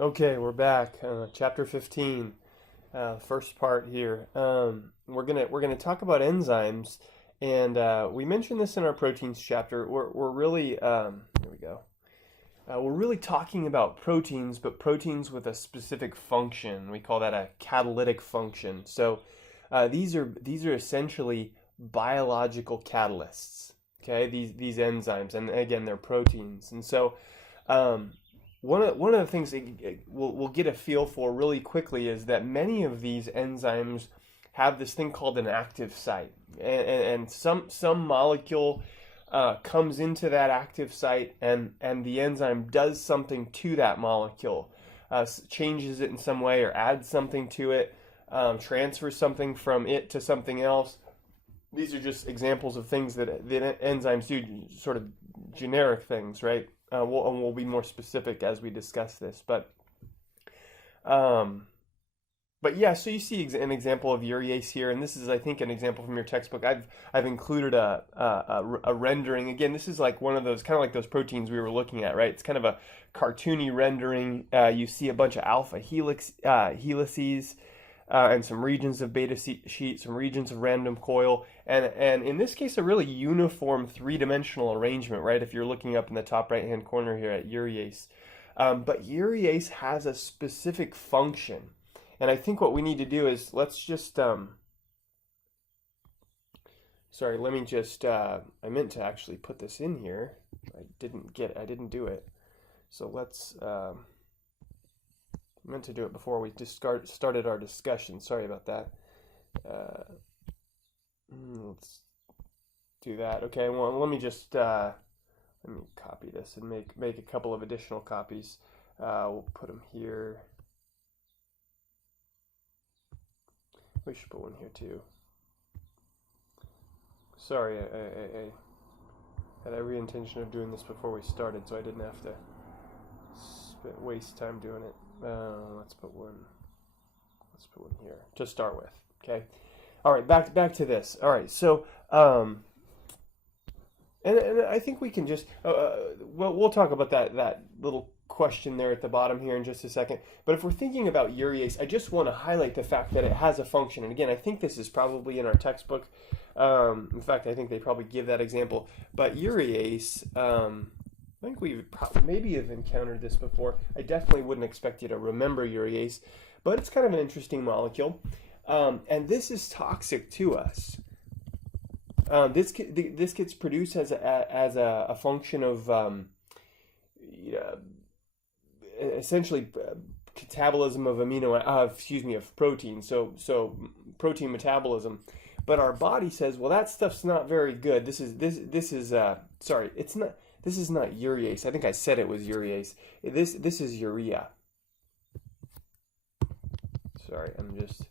Okay, we're back. Chapter 15, first part here. We're gonna talk about enzymes, and we mentioned this in our proteins chapter. We're really here we go. We're really talking about proteins, but proteins with a specific function. We call that a catalytic function. So these are essentially biological catalysts. Okay, these enzymes, and again, they're proteins, and so. Um, one of the things that we'll get a feel for really quickly is that many of these enzymes have this thing called an active site, and some molecule comes into that active site, and the enzyme does something to that molecule, changes it in some way or adds something to it, transfers something from it to something else. These are just examples of things that enzymes do, sort of generic things, right? We'll be more specific as we discuss this, um, but yeah. So you see an example of urease here, and this is, I think, an example from your textbook. I've included a rendering. Again, this is like one of those kind of like those proteins we were looking at, right? It's kind of a cartoony rendering. You see a bunch of alpha helices. And some regions of beta sheet, some regions of random coil, and in this case, a really uniform three-dimensional arrangement, right? If you're looking up in the top right-hand corner here at urease. But urease has a specific function, and I think what we need to do is let's just, sorry, let me just, I meant to actually put this in here. I didn't do it. So let's, I meant to do it before we just started our discussion. Sorry about that. Let's do that. Okay. Well, let me just let me copy this and make a couple of additional copies. We'll put them here. We should put one here too. Sorry, I had every intention of doing this before we started, so I didn't have to waste time doing it. Let's put one. Let's put one here to start with. Okay. All right. Back to this. All right. So, and I think we can just we'll talk about that little question there at the bottom here in just a second. But if we're thinking about urease, I just want to highlight the fact that it has a function. And again, I think this is probably in our textbook. In fact, I think they probably give that example. But urease. I think we've maybe have encountered this before. I definitely wouldn't expect you to remember urease, but it's kind of an interesting molecule, and this is toxic to us. This gets produced as a function of essentially catabolism of of protein. So protein metabolism. But our body says, well, that stuff's not very good. This is sorry, it's not. This is not urease. I think I said it was urease. This is urea. Sorry, I'm just a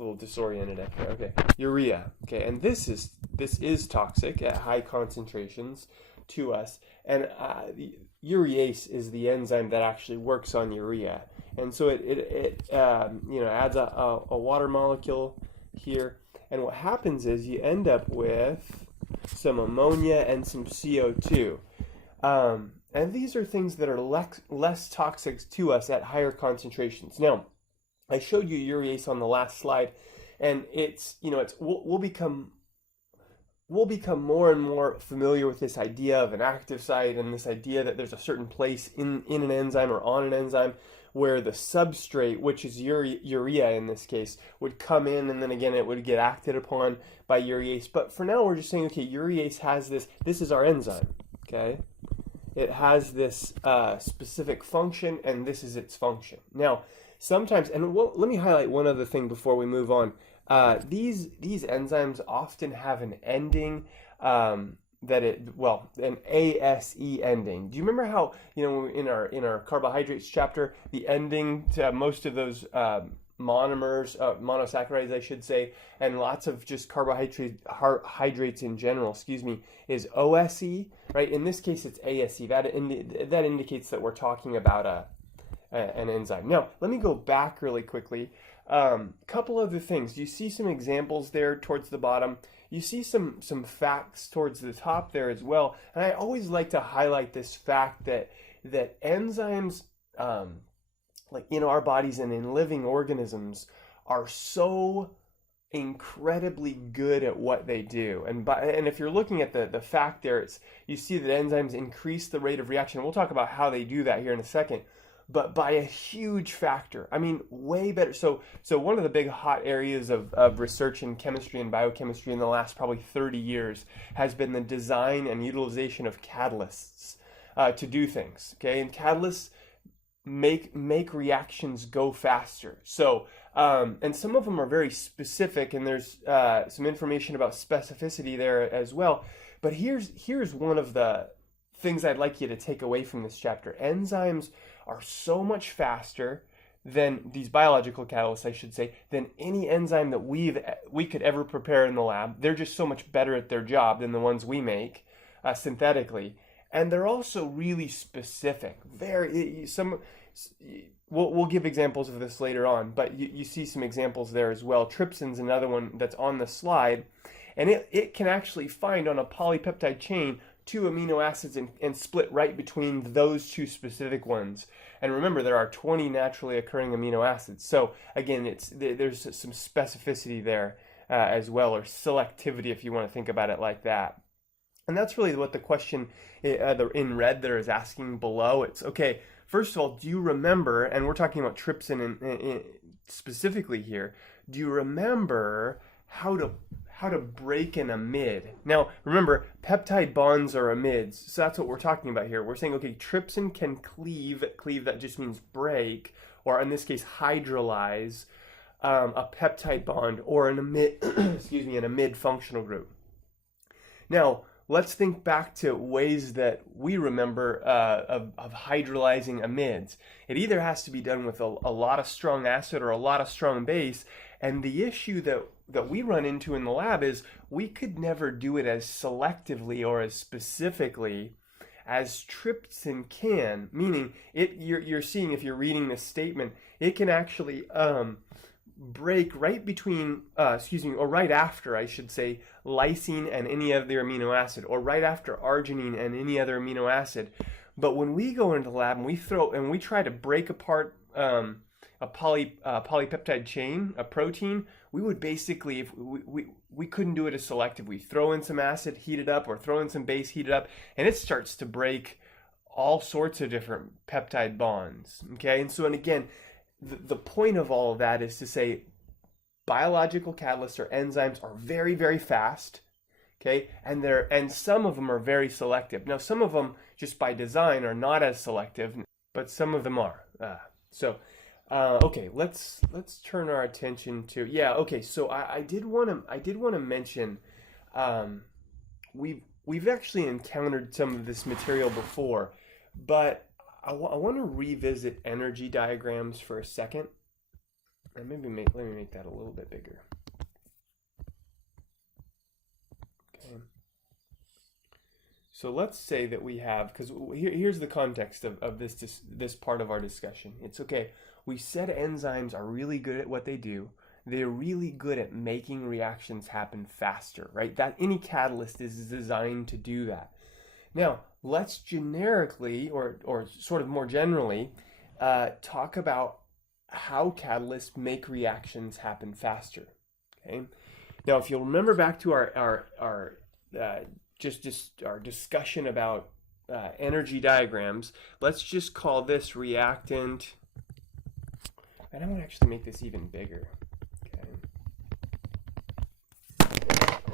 little disoriented up here. Okay, urea. Okay, and this is toxic at high concentrations to us. And urease is the enzyme that actually works on urea. And so it adds a water molecule here. And what happens is you end up with some ammonia and some CO2. And these are things that are less toxic to us at higher concentrations. Now, I showed you urease on the last slide, and we'll become more and more familiar with this idea of an active site and this idea that there's a certain place in an enzyme or on an enzyme where the substrate, which is urea in this case, would come in, and then again it would get acted upon by urease. But for now, we're just saying, okay, urease has this is our enzyme, okay? It has this specific function, and this is its function. Now, sometimes, and let me highlight one other thing before we move on. These enzymes often have an ending an ASE ending. Do you remember how, in our carbohydrates chapter, the ending to most of those monomers, monosaccharides, I should say, and lots of just carbohydrates in general, is OSE, right? In this case, it's ASE. That indicates that we're talking about an enzyme. Now, let me go back really quickly. Couple other things. You see some examples there towards the bottom. You see some facts towards the top there as well. And I always like to highlight this fact that enzymes like in our bodies and in living organisms are so incredibly good at what they do. And if you're looking at the fact there, you see that enzymes increase the rate of reaction. We'll talk about how they do that here in a second, but by a huge factor. I mean, way better. So one of the big hot areas of research in chemistry and biochemistry in the last probably 30 years has been the design and utilization of catalysts to do things. Okay, and catalysts make reactions go faster. So and some of them are very specific, and there's some information about specificity there as well. But here's one of the things I'd like you to take away from this chapter. Enzymes are so much faster than these biological catalysts, I should say, than any enzyme that we could ever prepare in the lab. They're just so much better at their job than the ones we make synthetically. And they're also really specific. We'll give examples of this later on, but you see some examples there as well. Trypsin's another one that's on the slide, and it can actually find on a polypeptide chain 2 amino acids and split right between those 2 specific ones. And remember, there are 20 naturally occurring amino acids. So again, there's some specificity there as well, or selectivity if you want to think about it like that. And that's really what the question in red there is asking below. It's, okay, first of all, do you remember, and we're talking about trypsin specifically here, do you remember how to break an amide? Now, remember, peptide bonds are amides, so that's what we're talking about here. We're saying, okay, trypsin can cleave, that just means break, or in this case, hydrolyze a peptide bond or an amide, excuse me, an amide functional group. Now, let's think back to ways that we remember of hydrolyzing amides. It either has to be done with a lot of strong acid or a lot of strong base, and the issue that we run into in the lab is we could never do it as selectively or as specifically as trypsin can, meaning you're seeing, if you're reading this statement, it can actually break right between, or right after, I should say, lysine and any other amino acid, or right after arginine and any other amino acid. But when we go into the lab and we try to break apart a polypeptide chain, a protein, we would basically, if we couldn't do it as selective. We throw in some acid, heat it up, or throw in some base, heat it up, and it starts to break all sorts of different peptide bonds. Okay, and again, the point of all of that is to say biological catalysts or enzymes are very, very fast, okay, and some of them are very selective. Now, some of them just by design are not as selective, but some of them are. Okay, let's turn our attention to, okay. So I did want to mention we've actually encountered some of this material before, but I want to revisit energy diagrams for a second, and let me make that a little bit bigger. Okay. So let's say that we have, because here's the context of this part of our discussion. It's okay. We said enzymes are really good at what they do. They're really good at making reactions happen faster, right? That any catalyst is designed to do that. Now, let's generically, or sort of more generally, talk about how catalysts make reactions happen faster. Okay. Now, if you'll remember back to our discussion about energy diagrams, let's just call this reactant. And I want to actually make this even bigger. Okay.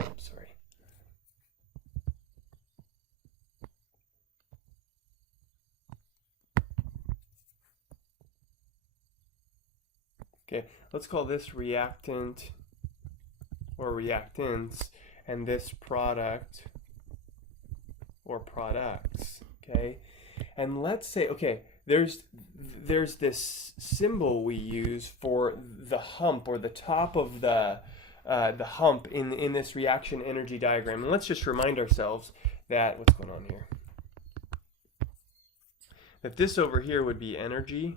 Oops, sorry. Okay, let's call this reactant or reactants, and this product or products. Okay, and let's say, okay, there's this symbol we use for the hump, or the top of the hump in this reaction energy diagram. And let's just remind ourselves that, what's going on here? That this over here would be energy.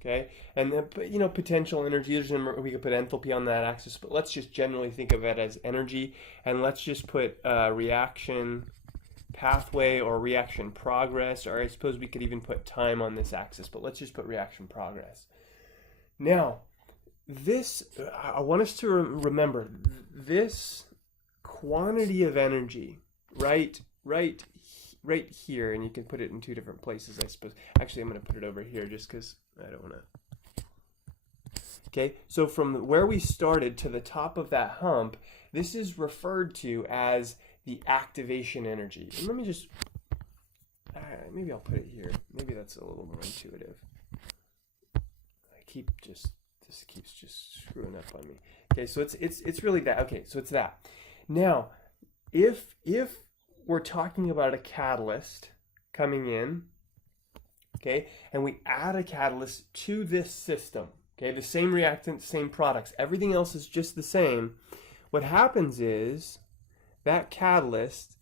Okay, and then, potential energy, we could put enthalpy on that axis, but let's just generally think of it as energy, and let's just put reaction pathway or reaction progress, or I suppose we could even put time on this axis, but let's just put reaction progress. Now, this, I want us to remember, this quantity of energy, right here, and you can put it in two different places, I suppose. Actually, I'm going to put it over here just because I don't want to. Okay, so from where we started to the top of that hump, this is referred to as the activation energy. And let me just, maybe I'll put it here. Maybe that's a little more intuitive. This keeps just screwing up on me. Okay, so it's really that. Okay, so it's that. Now, if we're talking about a catalyst coming in, okay, and we add a catalyst to this system, okay, the same reactant, same products, everything else is just the same. What happens is that catalyst,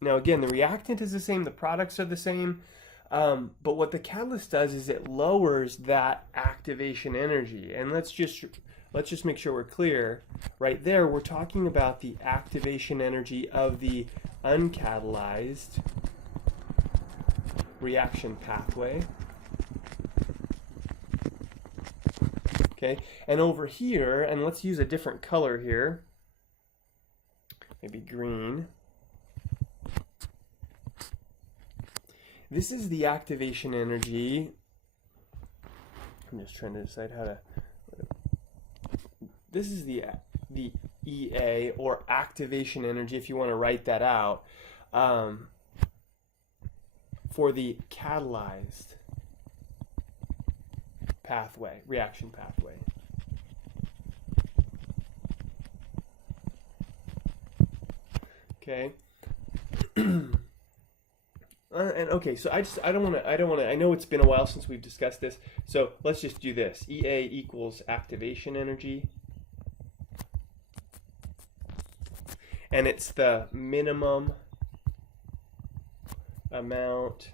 now again, the reactant is the same, the products are the same, but what the catalyst does is it lowers that activation energy. And let's just make sure we're clear. Right there, we're talking about the activation energy of the uncatalyzed reaction pathway. Okay, and over here, and let's use a different color here, maybe green. This is the activation energy. I'm just trying to decide how to. This is the EA, or activation energy, if you want to write that out, for the catalyzed pathway, reaction pathway. Okay. And okay, so I don't want to. I know it's been a while since we've discussed this, so let's just do this. EA equals activation energy, and it's the minimum amount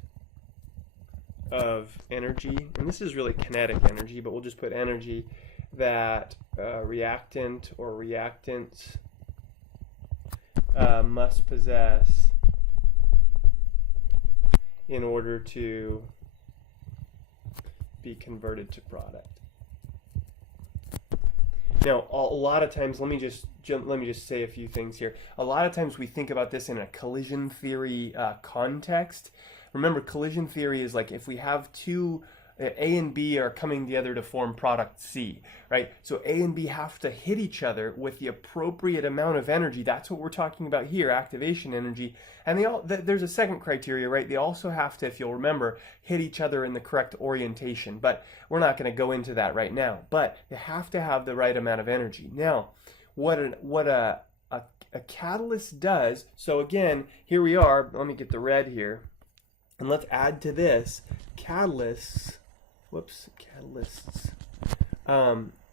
of energy, and this is really kinetic energy, but we'll just put energy that reactant or reactants must possess in order to be converted to product. Now, a lot of times, let me just say a few things here. A lot of times we think about this in a collision theory context. Remember, collision theory is like if we have two, A and B are coming together to form product C, right? So A and B have to hit each other with the appropriate amount of energy. That's what we're talking about here, activation energy. And there's a second criteria, right? They also have to, if you'll remember, hit each other in the correct orientation. But we're not going to go into that right now. But they have to have the right amount of energy. Now, what a catalyst does, so again, here we are. Let me get the red here. And let's add to this, catalysts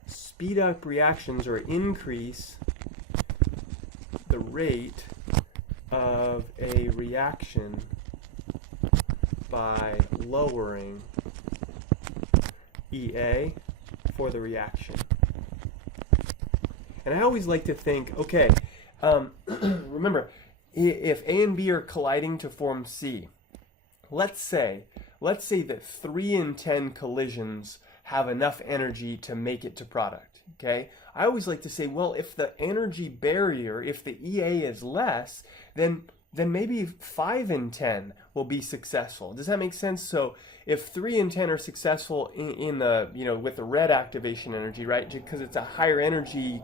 speed up reactions or increase the rate of a reaction by lowering EA for the reaction. And I always like to think, okay, remember, if A and B are colliding to form C, let's say that 3 in 10 collisions have enough energy to make it to product, okay? I always like to say, well, if the energy barrier, if the EA is less, then maybe 5 in 10 will be successful. Does that make sense? So if 3 in 10 are successful in the, with the red activation energy, right, because it's a higher energy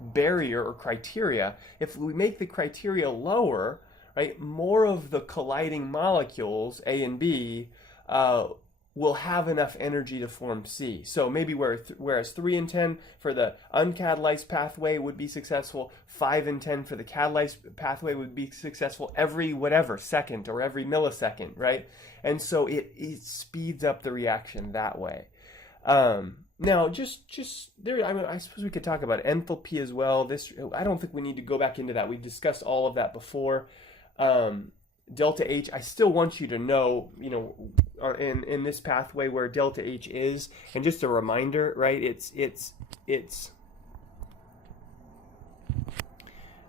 barrier or criteria, if we make the criteria lower, right, more of the colliding molecules, A and B, will have enough energy to form C. So maybe whereas 3 in 10 for the uncatalyzed pathway would be successful, 5 in 10 for the catalyzed pathway would be successful every second or every millisecond, right? And so it speeds up the reaction that way. Now, just there. I suppose we could talk about enthalpy as well. I don't think we need to go back into that. We've discussed all of that before. Delta H, I still want you to know, in this pathway where delta H is, and just a reminder, right? It's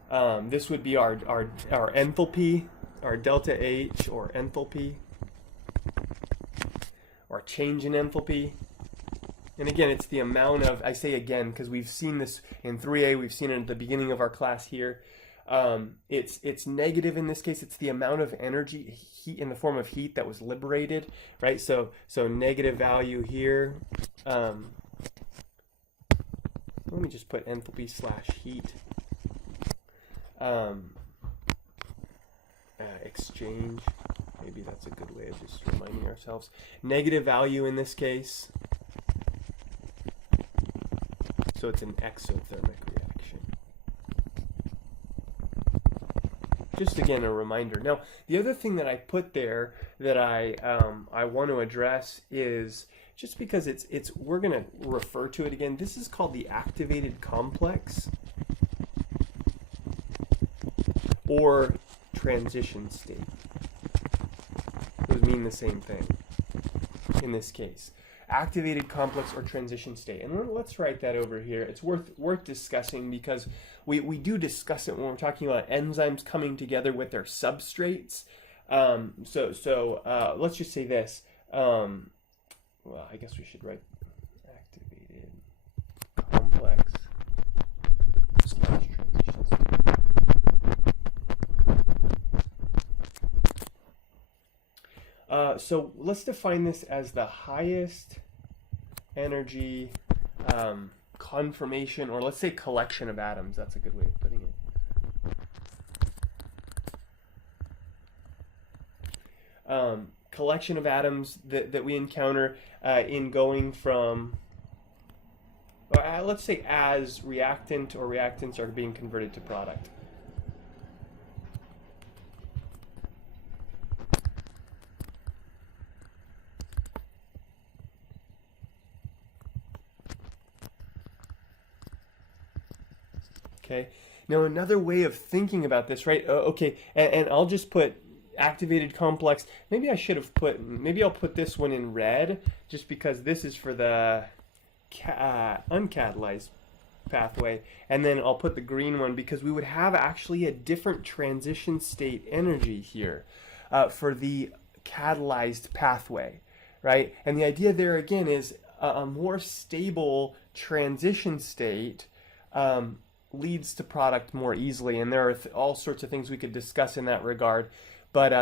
this would be our enthalpy, our delta H, or enthalpy, or change in enthalpy. And again, it's the amount of, I say again, because we've seen this in 3A, we've seen it at the beginning of our class here. It's negative in this case. It's the amount of energy, heat in the form of heat that was liberated, right? So negative value here. Let me just put enthalpy slash heat. Exchange. Maybe that's a good way of just reminding ourselves. Negative value in this case. So it's an exothermic reaction. Just again, a reminder. Now, the other thing that I put there that I want to address is, just because we're going to refer to it again, this is called the activated complex or transition state. Those mean the same thing in this case. Activated complex or transition state. And let's write that over here. It's worth discussing, because we do discuss it when we're talking about enzymes coming together with their substrates. So let's just say this. Well, I guess we should write activated complex slash transition state. So let's define this as the highest energy conformation, or let's say collection of atoms. That's a good way of putting it. Collection of atoms that we encounter in going from, let's say, as reactant or reactants are being converted to product. Okay. Now another way of thinking about this, right? Okay, and I'll just put activated complex. Maybe I'll put this one in red, just because this is for the uncatalyzed pathway, and then I'll put the green one because we would have actually a different transition state energy here for the catalyzed pathway, right? And the idea there again is a more stable transition state leads to product more easily, and there are all sorts of things we could discuss in that regard, but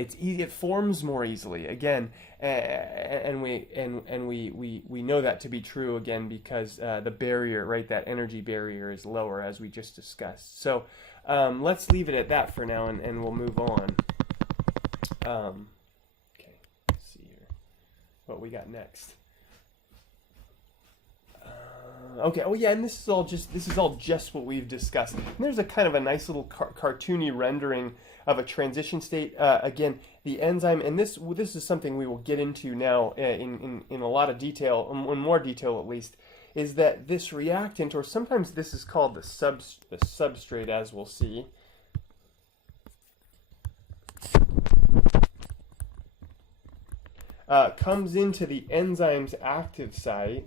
it's easy, it forms more easily again, and we know that to be true again because the barrier, right, that energy barrier is lower, as we just discussed. So let's leave it at that for now, and we'll move on. Okay, let's see here what we got next. Okay. Oh yeah, and this is all just what we've discussed. And there's a kind of a nice little cartoony rendering of a transition state. Again, the enzyme, and this is something we will get into now in a lot of detail, in more detail at least, is that this reactant, or sometimes this is called the substrate, as we'll see. Comes into the enzyme's active site.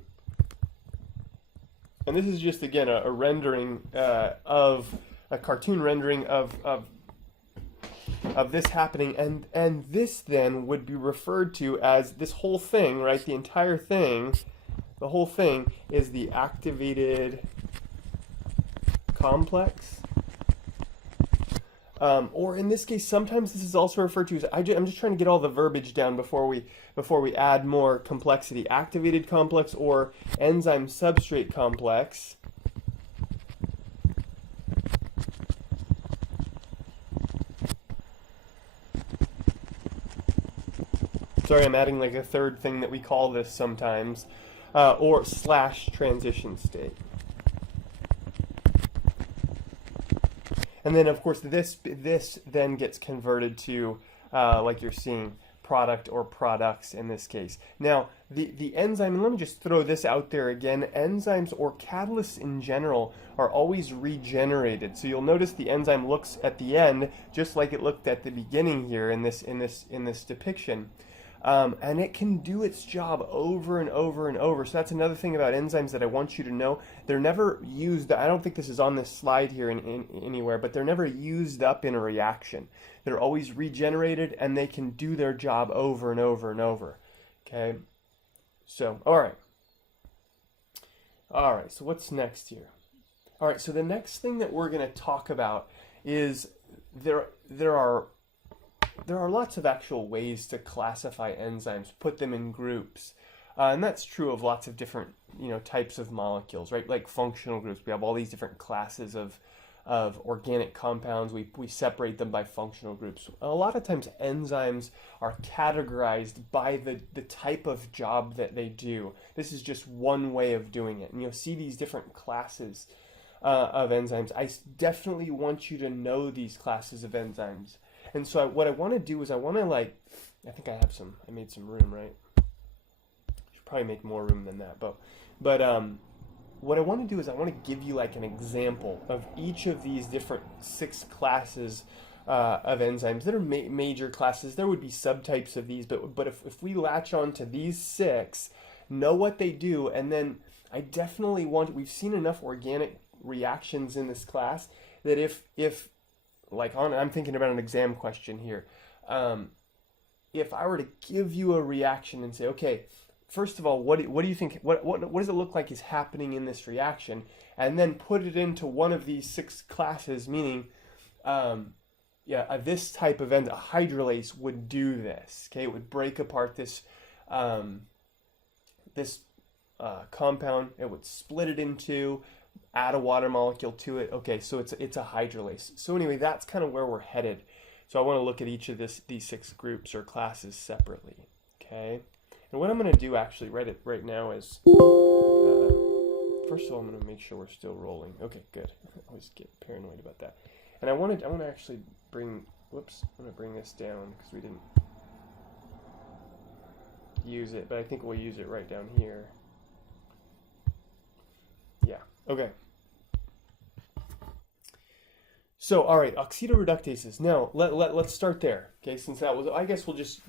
And this is just, again, a rendering of a cartoon rendering of this happening, and this then would be referred to as this whole thing, right? The entire thing, the whole thing is the activated complex. Or in this case, sometimes this is also referred to as, I'm just trying to get all the verbiage down before we add more complexity. Activated complex or enzyme substrate complex. Sorry, I'm adding like a third thing that we call this sometimes. Or slash transition state. And then, of course, this then gets converted to, like you're seeing, product or products in this case. Now, the enzyme, and let me just throw this out there again, enzymes or catalysts in general are always regenerated. So you'll notice the enzyme looks at the end just like it looked at the beginning here in this depiction. And it can do its job over and over and over. So that's another thing about enzymes that I want you to know. They're never used, I don't think this is on this slide here in anywhere, but they're never used up in a reaction. They're always regenerated, and they can do their job over and over and over. Okay, so, all right. All right, so what's next here? All right, so the next thing that we're going to talk about is there are lots of actual ways to classify enzymes, put them in groups. And that's true of lots of different, types of molecules, right? Like functional groups. We have all these different classes of organic compounds. We separate them by functional groups. A lot of times enzymes are categorized by the type of job that they do. This is just one way of doing it. And you'll see these different classes of enzymes. I definitely want you to know these classes of enzymes. And so what I want to do is I think I made some room, right? Should probably make more room than that. But what I want to do is I want to give you like an example of each of these different 6 classes of enzymes that are major classes. There would be subtypes of these, but if we latch on to these 6, know what they do, and then I definitely we've seen enough organic reactions in this class that if I'm thinking about an exam question here. If I were to give you a reaction and say, okay, first of all, what do you think? What does it look like is happening in this reaction? And then put it into one of these 6 classes, meaning, this type of enzyme, a hydrolase would do this. Okay, it would break apart this compound. It would split it into, add a water molecule to it. Okay, so it's a hydrolase. So anyway, that's kind of where we're headed. So I want to look at each of these 6 groups or classes separately. Okay, and what I'm going to do actually right now is first of all, I'm going to make sure we're still rolling. Okay, good. I always get paranoid about that. And I want to actually bring. Whoops, I'm going to bring this down because we didn't use it, but I think we'll use it right down here. Yeah. Okay. So, all right, oxidoreductases. Now, let's start there. Okay, since that was, I guess we'll just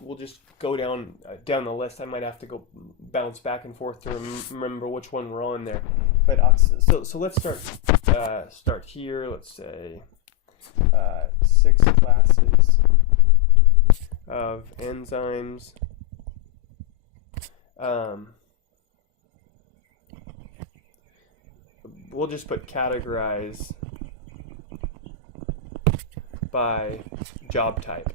go down the list. I might have to go bounce back and forth to remember which one we're on there. But so let's start here. Let's say 6 classes of enzymes. We'll just put categorize by job type.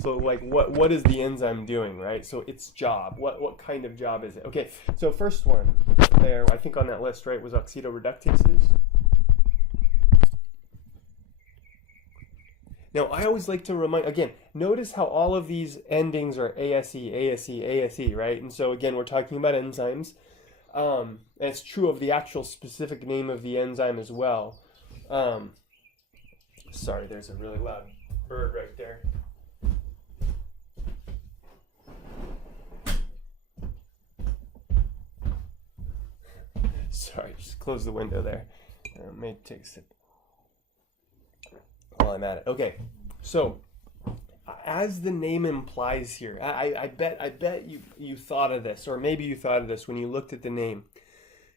So like what is the enzyme doing, right? So its job, what kind of job is it? Okay, so first one there, I think on that list, right, was oxidoreductases. Now I always like to remind, again, notice how all of these endings are ASE, ASE, ASE, right? And so again, we're talking about enzymes. And it's true of the actual specific name of the enzyme as well. Sorry, there's a really loud bird right there. Sorry, just close the window there. May take a sip while I'm at it. Okay, so as the name implies here, I bet you thought of this, or maybe you thought of this when you looked at the name.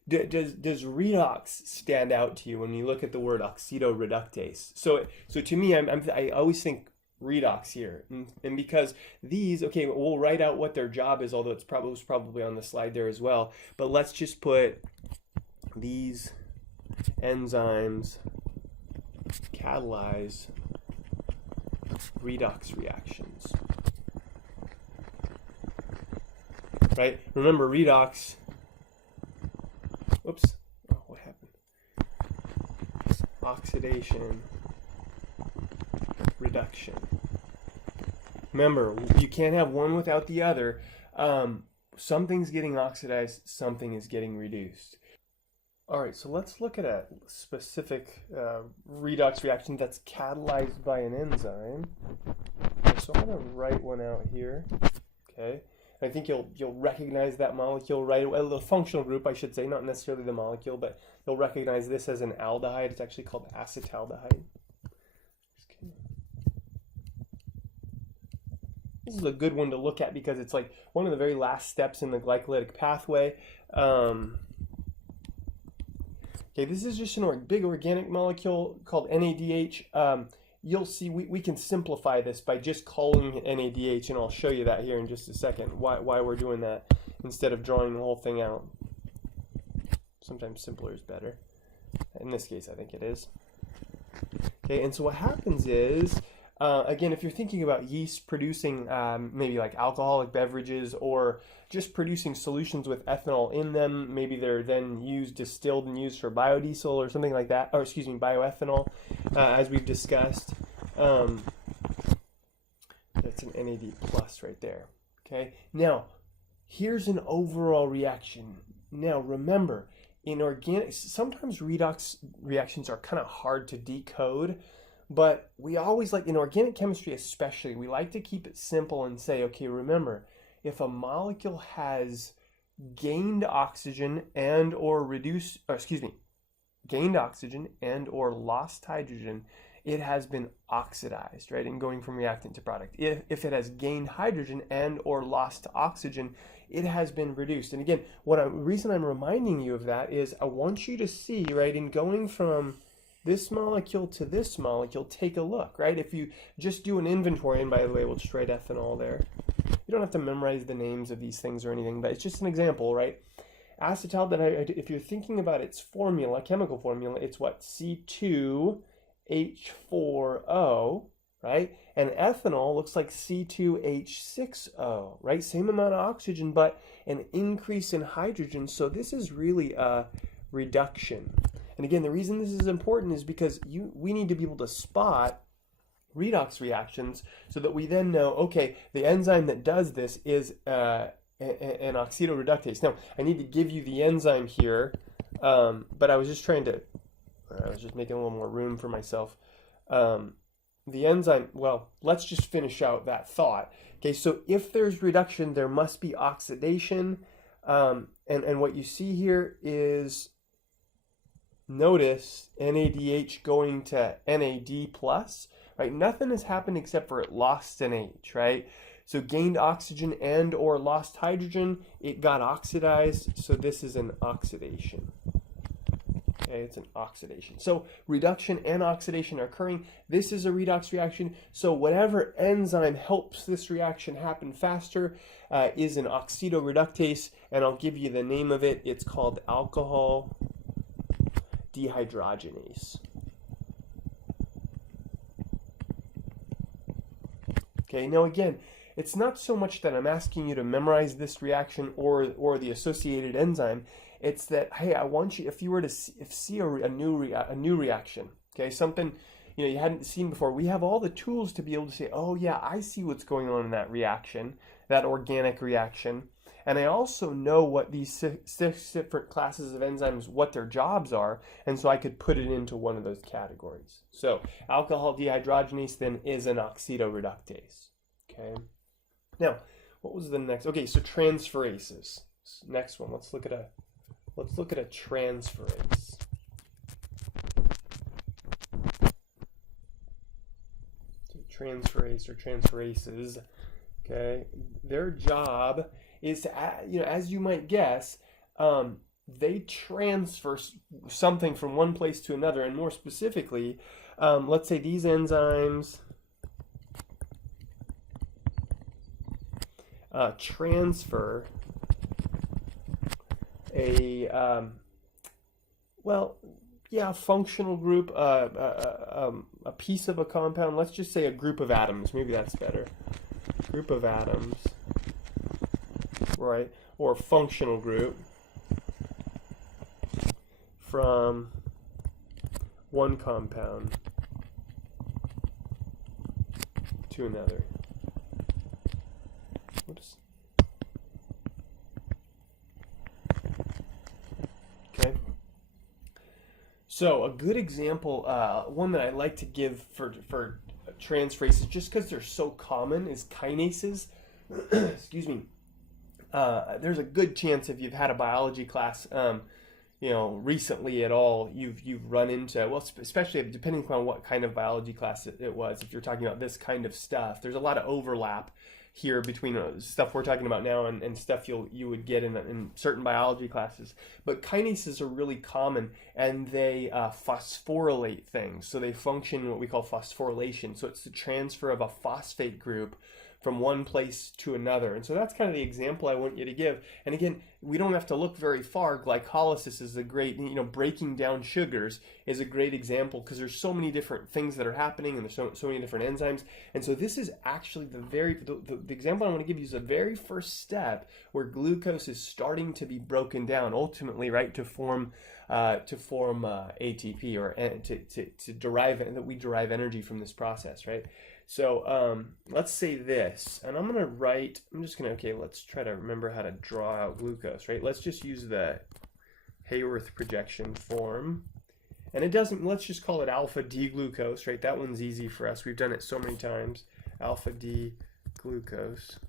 Does redox stand out to you when you look at the word oxidoreductase? So to me, I always think redox here, and because these, okay, we'll write out what their job is, although was probably on the slide there as well. But let's just put these enzymes catalyze redox reactions. Right? Remember, redox. Oops. Oh, what happened? Oxidation, reduction. Remember, you can't have one without the other. Something's getting oxidized, something is getting reduced. All right, so let's look at a specific redox reaction that's catalyzed by an enzyme. So I'm going to write one out here. Okay. I think you'll recognize that molecule right away. The functional group, I should say, not necessarily the molecule, but you'll recognize this as an aldehyde. It's actually called acetaldehyde. This is a good one to look at because it's like one of the very last steps in the glycolytic pathway. Okay, this is just a big organic molecule called NADH. You'll see we can simplify this by just calling it NADH, and I'll show you that here in just a second, why we're doing that instead of drawing the whole thing out. Sometimes simpler is better. In this case, I think it is. Okay, and so what happens is, again, if you're thinking about yeast producing maybe like alcoholic beverages or just producing solutions with ethanol in them, maybe they're then distilled and used for biodiesel or something like that, or excuse me, bioethanol, as we've discussed. That's an NAD plus right there. Okay, now here's an overall reaction. Now remember, in organic, sometimes redox reactions are kind of hard to decode, but we always like, in organic chemistry especially, we like to keep it simple and say, okay, remember, if a molecule has gained oxygen and or gained oxygen and or lost hydrogen, it has been oxidized, right, and going from reactant to product. If it has gained hydrogen and or lost oxygen, it has been reduced. And again, the reason I'm reminding you of that is I want you to see, right, in going from this molecule to this molecule, take a look, right? If you just do an inventory, and by the way, we'll just write ethanol there. You don't have to memorize the names of these things or anything, but it's just an example, right? Acetaldehyde, if you're thinking about its formula, chemical formula, it's what? C2H4O, right? And ethanol looks like C2H6O, right? Same amount of oxygen, but an increase in hydrogen. So this is really a reduction. And again, the reason this is important is because we need to be able to spot redox reactions so that we then know, okay, the enzyme that does this is an oxidoreductase. Now, I need to give you the enzyme here, but I was just making a little more room for myself. The enzyme, well, let's just finish out that thought. Okay, so if there's reduction, there must be oxidation. And what you see here is, notice NADH going to NAD plus, right? Nothing has happened except for it lost an H, right? So gained oxygen and or lost hydrogen, it got oxidized, so this is an oxidation. Okay, it's an oxidation. So reduction and oxidation are occurring. This is a redox reaction, so whatever enzyme helps this reaction happen faster is an oxidoreductase, and I'll give you the name of it. It's called alcohol dehydrogenase. Okay, now again, it's not so much that I'm asking you to memorize this reaction or the associated enzyme. It's that, hey, I want you, if you were to see a new reaction, okay, something you hadn't seen before, we have all the tools to be able to say, oh yeah, I see what's going on in that reaction, that organic reaction. And I also know what these six different classes of enzymes, what their jobs are, and so I could put it into one of those categories. So alcohol dehydrogenase then is an oxidoreductase. Okay. Now, what was the next? Okay, so transferases. Next one. Let's look at a transferase. So transferase or transferases. Okay, their job is to, as you might guess, they transfer something from one place to another, and more specifically, let's say these enzymes transfer a functional group, a piece of a compound. Let's just say a group of atoms. Maybe that's better. Group of atoms, right? Or a functional group from one compound to another. Oops. Okay. So a good example, one that I like to give for transferases, just because they're so common, is kinases. Excuse me. There's a good chance if you've had a biology class, recently at all, you've run into, well, especially depending on what kind of biology class it was. If you're talking about this kind of stuff, there's a lot of overlap here between stuff we're talking about now and stuff you would get in certain biology classes. But kinases are really common, and they phosphorylate things. So they function what we call phosphorylation. So it's the transfer of a phosphate group from one place to another. And so that's kind of the example I want you to give. And again, we don't have to look very far. Glycolysis is a great, breaking down sugars is a great example, because there's so many different things that are happening, and there's so many different enzymes. And so this is actually the example I want to give you is the very first step where glucose is starting to be broken down ultimately, right, to form ATP, or to derive, that we derive energy from this process, right? So let's say this, and let's try to remember how to draw out glucose, right? Let's just use the Hayworth projection form. And let's just call it alpha D glucose, right? That one's easy for us. We've done it so many times. Alpha D glucose.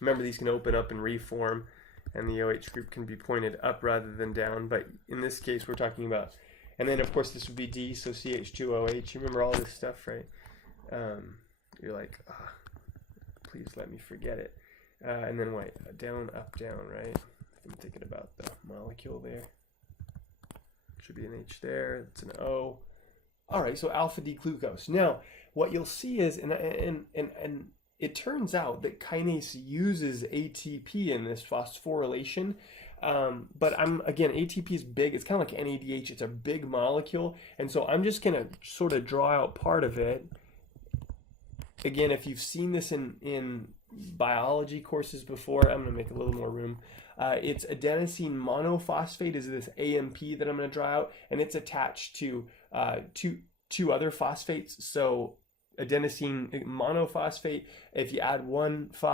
Remember, these can open up and reform, and the OH group can be pointed up rather than down. But in this case, we're talking about, and then of course this would be D, so CH2OH. You remember all this stuff, right? You're like, please let me forget it. And then wait, down, up, down, right? I'm thinking about the molecule there. Should be an H there. It's an O. All right, so alpha D glucose. Now, what you'll see is, and it turns out that kinase uses ATP in this phosphorylation. But ATP is big. It's kind of like NADH. It's a big molecule, and so I'm just gonna sort of draw out part of it. Again, if you've seen this in biology courses before, I'm going to make a little more room. It's adenosine monophosphate is this AMP that I'm going to draw out, and it's attached to two other phosphates. So adenosine monophosphate, if you add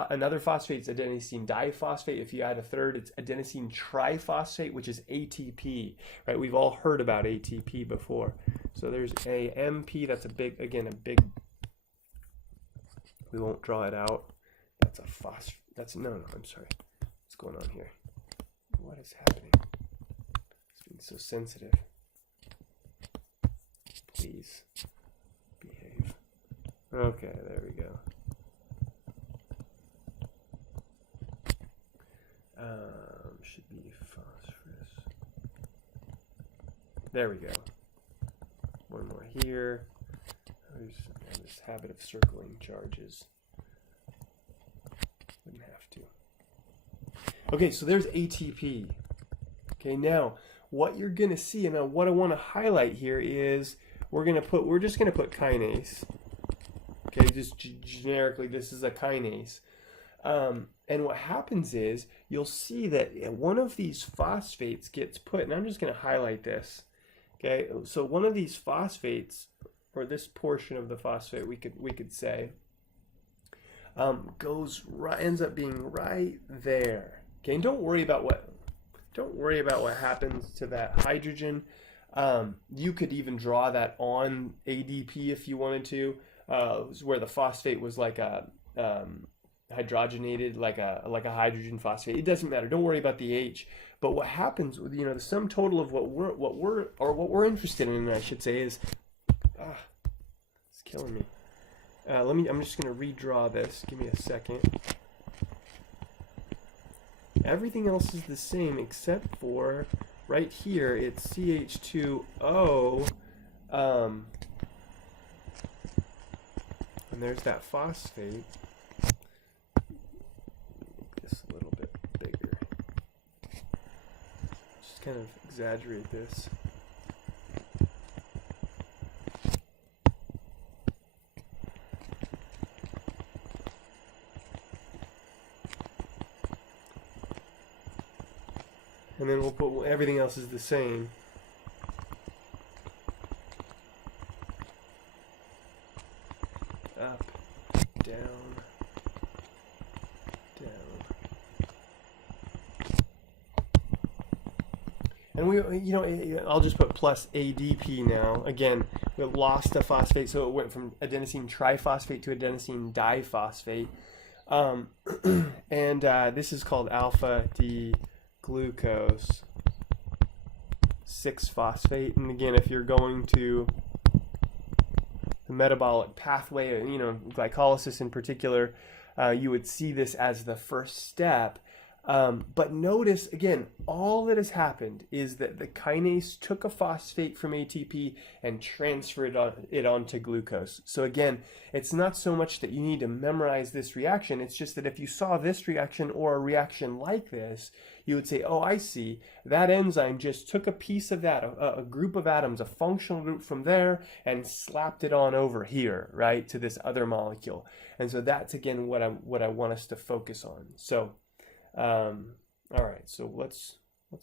another phosphate, it's adenosine diphosphate. If you add a third, it's adenosine triphosphate, which is ATP, right? We've all heard about ATP before. So there's AMP, that's a big, we won't draw it out. That's a no, I'm sorry. What's going on here? What is happening? It's being so sensitive. Please behave. Okay, there we go. Should be phosphorus. There we go. One more here. There's this habit of circling charges. Wouldn't have to. Okay, so there's ATP. Okay, now what you're gonna see, and now what I want to highlight here is we're just gonna put kinase. Okay, just generically, this is a kinase. And what happens is you'll see that one of these phosphates gets put, and I'm just gonna highlight this. Okay, so one of these phosphates, or this portion of the phosphate, we could say, ends up being right there. Okay, and don't worry about what happens to that hydrogen. You could even draw that on ADP if you wanted to, where the phosphate was like a hydrogenated, like a hydrogen phosphate. It doesn't matter. Don't worry about the H. But what happens, the sum total of what we're interested in, I should say, is it's killing me. I'm just going to redraw this. Give me a second. Everything else is the same except for right here, it's CH2O. And there's that phosphate. Make this a little bit bigger. Just kind of exaggerate this. And then we'll put everything else is the same. Up, down, down. And I'll just put plus ADP now. Again, we lost a phosphate, so it went from adenosine triphosphate to adenosine diphosphate. This is called alpha D glucose 6-phosphate. And again, if you're going to the metabolic pathway, you know, glycolysis in particular, you would see this as the first step. But notice, again, all that has happened is that the kinase took a phosphate from ATP and transferred it onto glucose. So again, it's not so much that you need to memorize this reaction. It's just that if you saw this reaction or a reaction like this, you would say, oh, I see. That enzyme just took a piece of that, a group of atoms, a functional group from there, and slapped it on over here, right, to this other molecule. And so that's, again, what I want us to focus on. So all right, so what's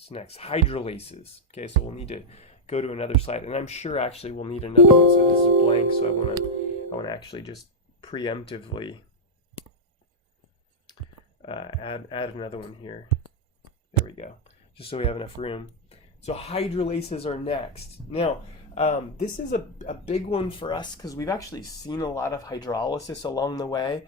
next? Hydrolases. Okay, so we'll need to go to another slide, and I'm sure actually we'll need another one. So this is blank, so I want to actually just preemptively add another one here. There we go, just so we have enough room. So hydrolases are next. Now, this is a big one for us because we've actually seen a lot of hydrolysis along the way.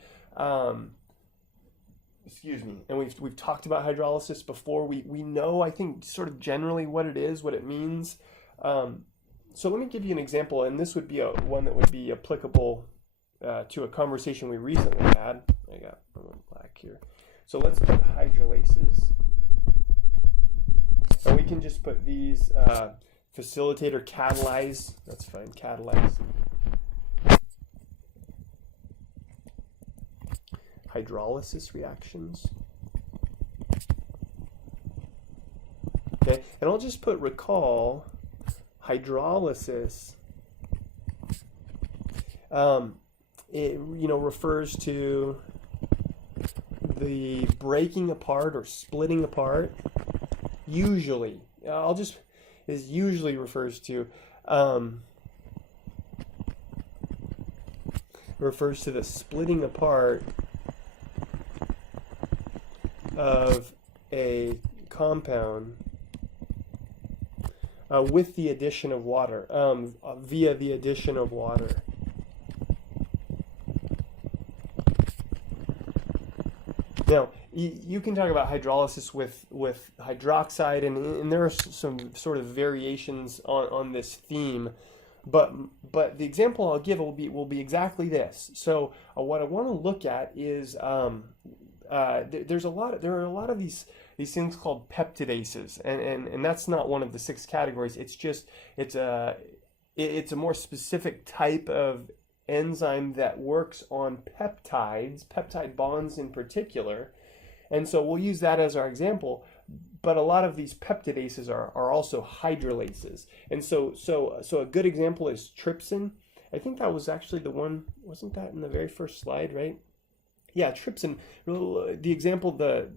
Excuse me, and we've talked about hydrolysis before. We know, I think, sort of generally what it is, what it means. So let me give you an example, and this would be one that would be applicable to a conversation we recently had. I got a little black here. So let's put hydrolases. And we can just put these facilitate or catalyze. That's fine, catalyze. Hydrolysis reactions. Okay, and I'll just put recall hydrolysis. It refers to the breaking apart or splitting apart. Usually, usually refers to the splitting apart of a compound with the addition of water, via the addition of water. Now, you can talk about hydrolysis with hydroxide, and there are some sort of variations on this theme, but the example I'll give will be exactly this. So what I want to look at is there are a lot of these things called peptidases, and that's not one of the 6 categories. It's a more specific type of enzyme that works on peptides, peptide bonds in particular, and so we'll use that as our example. But a lot of these peptidases are also hydrolases, and so a good example is trypsin. I think that was actually the one. Wasn't that in the very first slide, right? Yeah, trypsin. The example, the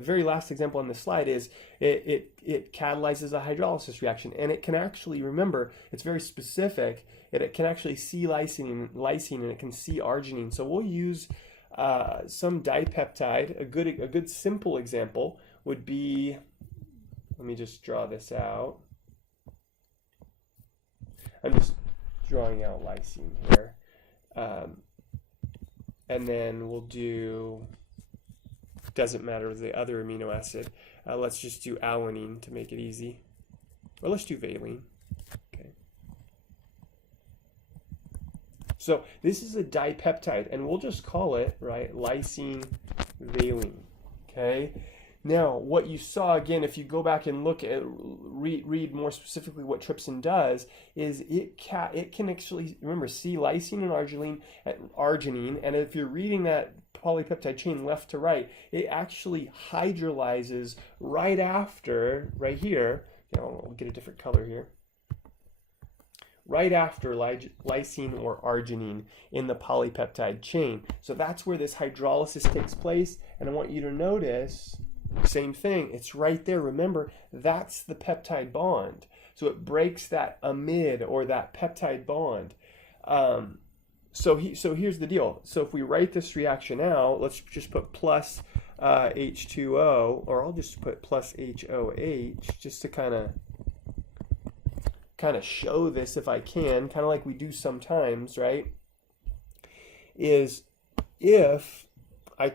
very last example on the slide is it catalyzes a hydrolysis reaction, and it can actually, remember, it's very specific. It can actually see lysine, and it can see arginine. So we'll use some dipeptide. A good simple example would be, let me just draw this out. I'm just drawing out lysine here. And then we'll do, doesn't matter the other amino acid. Let's just do alanine to make it easy. Or let's do valine. Okay. So this is a dipeptide, and we'll just call it, right, lysine valine. Okay. Now, what you saw, again, if you go back and look at, read more specifically what trypsin does, is it can actually, remember, see lysine and arginine, and if you're reading that polypeptide chain left to right, it actually hydrolyzes right after, right here, I'll get a different color here, right after lysine or arginine in the polypeptide chain. So that's where this hydrolysis takes place, and I want you to notice, same thing, it's right there. Remember, that's the peptide bond. So it breaks that amide or that peptide bond. So here's the deal. So if we write this reaction out, let's just put plus H2O, or I'll just put plus HOH, just to kind of show this if I can, kind of like we do sometimes, right? Is if I'll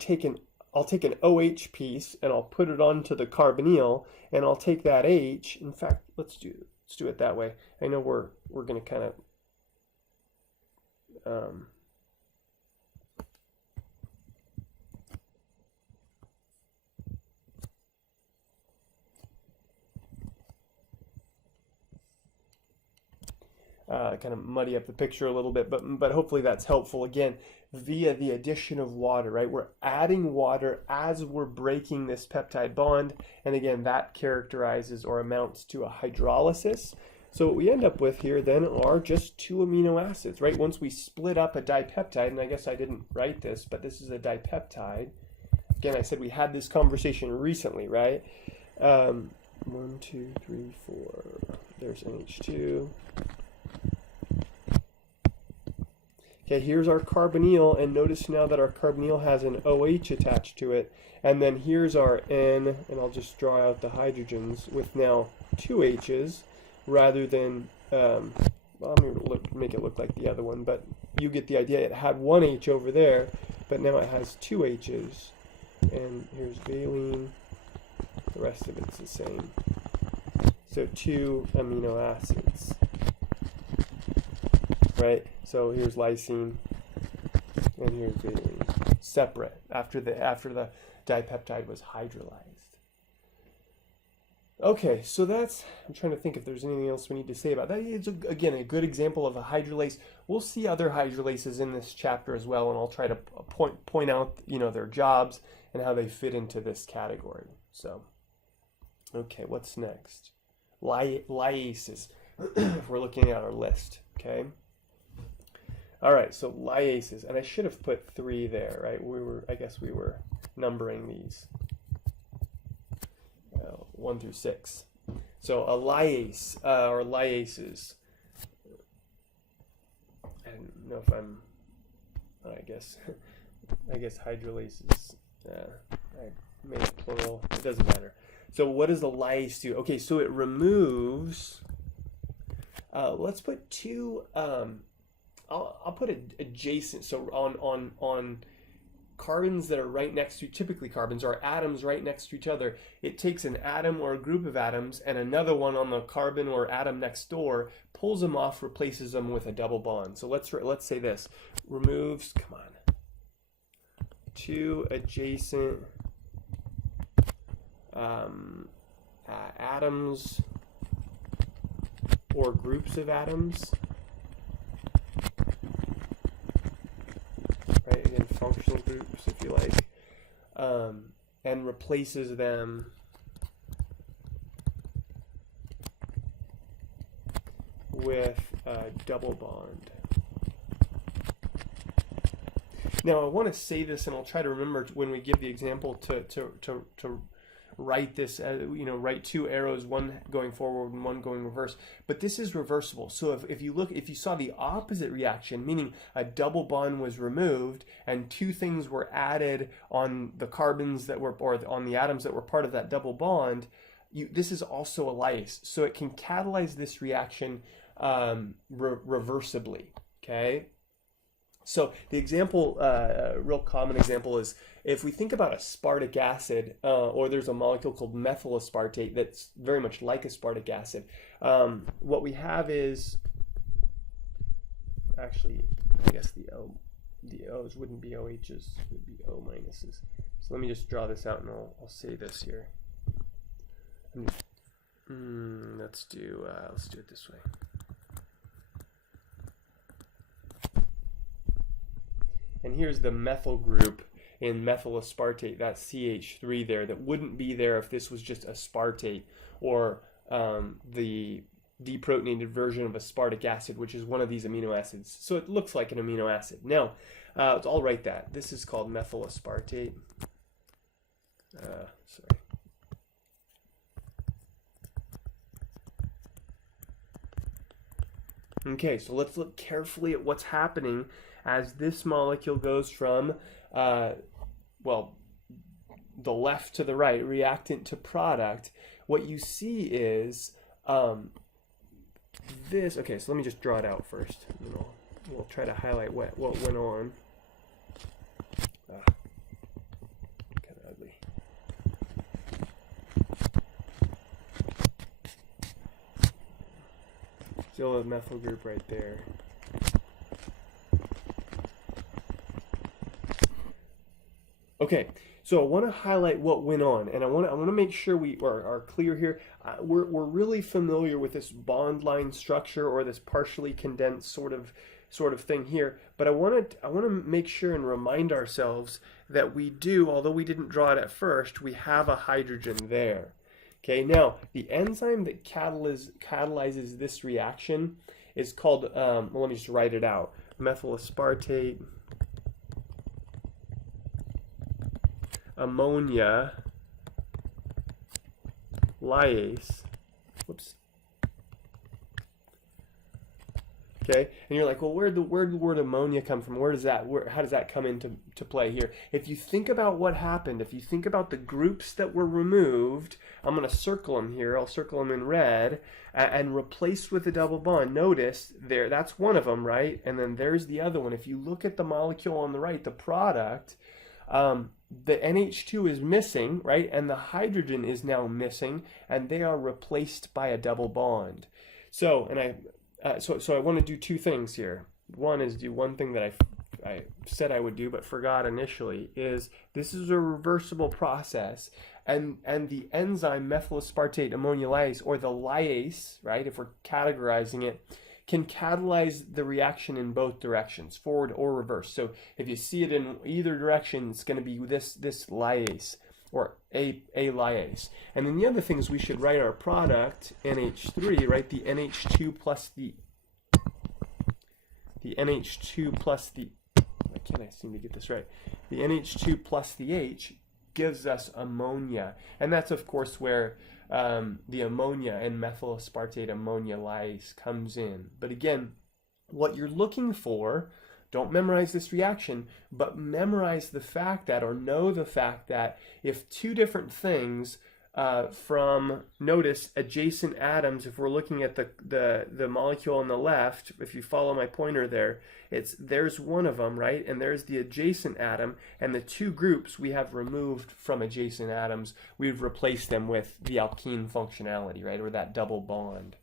take an OH piece and I'll put it onto the carbonyl, and I'll take that H. In fact, let's do it that way. I know we're going to kind kind of muddy up the picture a little bit, but hopefully that's helpful. Again, via the addition of water, right? We're adding water as we're breaking this peptide bond, and again, that characterizes or amounts to a hydrolysis. So what we end up with here then are just 2 amino acids, right? Once we split up a dipeptide, and I guess I didn't write this, but this is a dipeptide. Again, I said we had this conversation recently, right? 1, 2, 3, 4. There's NH2. Okay, here's our carbonyl, and notice now that our carbonyl has an OH attached to it. And then here's our N, and I'll just draw out the hydrogens with now 2 H's rather than, well, I'm going to make it look like the other one, but you get the idea. It had 1 H over there, but now it has 2 H's. And here's valine. The rest of it's the same. So 2 amino acids. Right? So here's lysine, and here's valine, separate after the dipeptide was hydrolyzed. Okay, so that's, I'm trying to think if there's anything else we need to say about that. It's, again, a good example of a hydrolase. We'll see other hydrolases in this chapter as well, and I'll try to point out, their jobs and how they fit into this category. So, okay, what's next? Lyases, if we're looking at our list, okay? All right, so lyases, and I should have put 3 there, right? I guess we were numbering these 1 through 6. So a lyase or lyases. I don't know if I guess hydrolases. I made it plural. It doesn't matter. So what does the lyase do? Okay, so it removes. Let's put 2. I'll put adjacent, so on carbons that are right next to, typically carbons or atoms right next to each other, it takes an atom or a group of atoms and another one on the carbon or atom next door, pulls them off, replaces them with a double bond. So let's say this, removes, come on, 2 adjacent atoms or groups of atoms. Right, again, functional groups, if you like, and replaces them with a double bond. Now, I want to say this, and I'll try to remember when we give the example to write this, write 2 arrows, one going forward and one going reverse. But this is reversible. So if you saw the opposite reaction, meaning a double bond was removed and 2 things were added on the carbons that were, or on the atoms that were part of that double bond, this is also a lyase. So it can catalyze this reaction reversibly. Okay. So the example, a real common example is if we think about aspartic acid, or there's a molecule called methyl aspartate that's very much like aspartic acid. What we have is, actually, I guess the O's wouldn't be OH's, it would be O minuses. So let me just draw this out and I'll say this here. Let's do it this way. And here's the methyl group in methyl aspartate, that's CH3 there, that wouldn't be there if this was just aspartate, or the deprotonated version of aspartic acid, which is one of these amino acids. So it looks like an amino acid. Now, I'll write that. This is called methyl aspartate. Sorry. Okay, so let's look carefully at what's happening as this molecule goes from, well, the left to the right, reactant to product. What you see is this. Okay, so let me just draw it out first. And then we'll try to highlight what went on. Kind of ugly. Still a methyl group right there. Okay, so I want to highlight what went on, and I want to make sure we are clear here. We're really familiar with this bond line structure, or this partially condensed sort of thing here, but I want to make sure and remind ourselves that we do, although we didn't draw it at first, we have a hydrogen there. Okay, now the enzyme that catalyzes this reaction is called, well, let me just write it out, methyl aspartate ammonia lyase. Whoops. Okay, and you're like, well, where'd the word ammonia come from? How does that come into play here? If you think about what happened, if you think about the groups that were removed, I'm going to circle them here. I'll circle them in red and replaced with a double bond. Notice there, that's one of them, right? And then there's the other one. If you look at the molecule on the right, the product, the NH2 is missing, right? And the hydrogen is now missing, and they are replaced by a double bond. So, so I want to do two things here. One is do one thing that I said I would do but forgot initially, is this is a reversible process, and the enzyme methyl aspartate ammonia lyase, or the lyase, right, if we're categorizing it, can catalyze the reaction in both directions, forward or reverse. So if you see it in either direction, it's going to be this lyase, or a lyase. And then the other thing is we should write our product, NH3, right? The NH2 plus the NH2 plus the, why can't I seem to get this right? The NH2 plus the H gives us ammonia. And that's, of course, where the ammonia and methyl aspartate ammonia lyase comes in. But again, what you're looking for, don't memorize this reaction, but memorize the fact that, or know the fact that, if two different things from, notice, adjacent atoms, if we're looking at the molecule on the left, if you follow my pointer there, there's one of them, right? And there's the adjacent atom, and the two groups we have removed from adjacent atoms, we've replaced them with the alkene functionality, right? Or that double bond,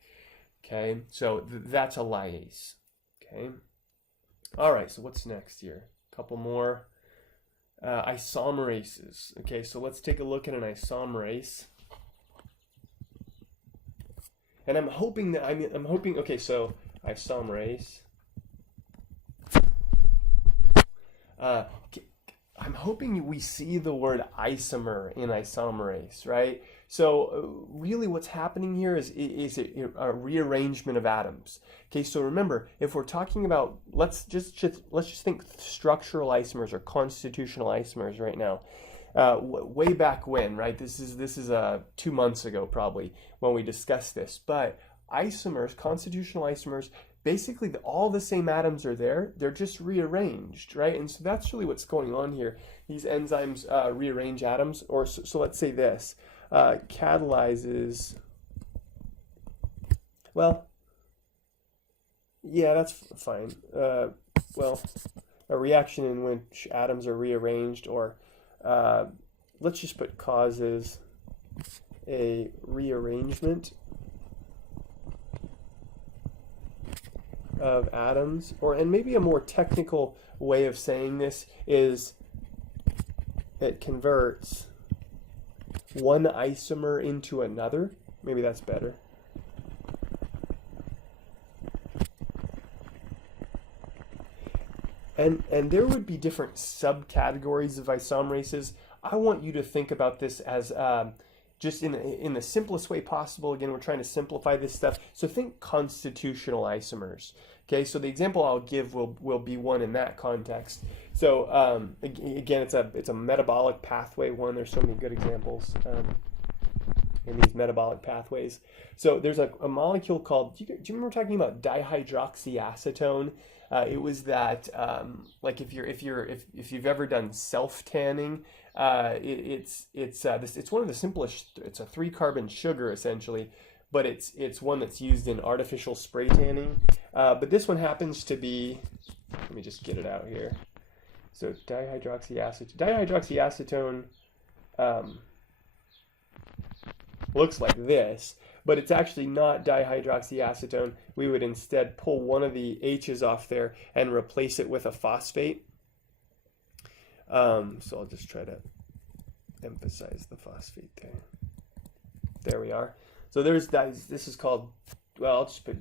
okay? So that's a lyase, okay? All right, so what's next here? A couple more. Isomerases. Okay, so let's take a look at an isomerase. And I'm hoping that, okay, so isomerase. I'm hoping we see the word isomer in isomerase, right? So really what's happening here is a rearrangement of atoms. Okay, so remember, if we're talking about, let's just think structural isomers or constitutional isomers right now. Way back when, right? This is 2 months ago probably when we discussed this. But isomers, constitutional isomers, basically all the same atoms are there, they're just rearranged, right? And so that's really what's going on here. These enzymes rearrange atoms, or so let's say this, catalyzes, well, yeah, that's fine. Well, a reaction in which atoms are rearranged, or let's just put causes a rearrangement of atoms, and maybe a more technical way of saying this is it converts one isomer into another. Maybe that's better. And there would be different subcategories of isomerases. I want you to think about this as just in the simplest way possible. Again, we're trying to simplify this stuff. So think constitutional isomers. Okay, so the example I'll give will be one in that context. So again, it's a metabolic pathway one. There's so many good examples in these metabolic pathways. So there's a molecule called, do you remember talking about dihydroxyacetone? It was that like if you've ever done self tanning, it's one of the simplest. It's a 3-carbon sugar essentially, but it's one that's used in artificial spray tanning. But this one happens to be, let me just get it out here. So dihydroxyacetone looks like this, but it's actually not dihydroxyacetone. We would instead pull one of the H's off there and replace it with a phosphate. So I'll just try to emphasize the phosphate there. There we are. So there's this is called, well, I'll just put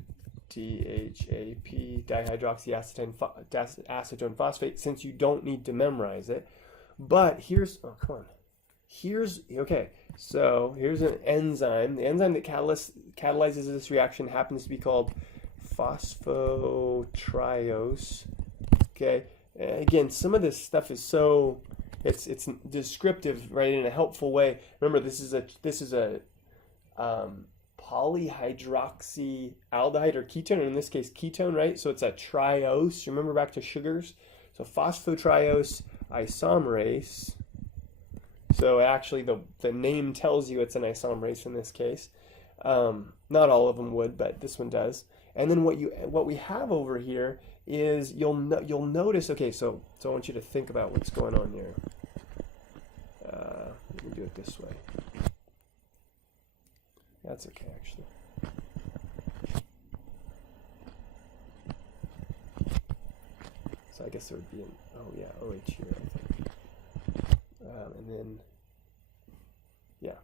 DHAP, dihydroxyacetone phosphate, since you don't need to memorize it. But here's, oh, come on. Okay, so here's an enzyme. The enzyme that catalyzes this reaction happens to be called phosphotriose. Okay, again, some of this stuff is so, it's descriptive, right, in a helpful way. Remember, this is a polyhydroxyaldehyde or ketone, and in this case ketone, right? So it's a triose. Remember back to sugars. So phosphotriose isomerase. So actually the name tells you it's an isomerase in this case. Not all of them would, but this one does. And then what we have over here is you'll notice. Okay, so I want you to think about what's going on here. Let me do it this way. That's okay, actually. So I guess there would be an, oh yeah, OH here, I think. And then, yeah.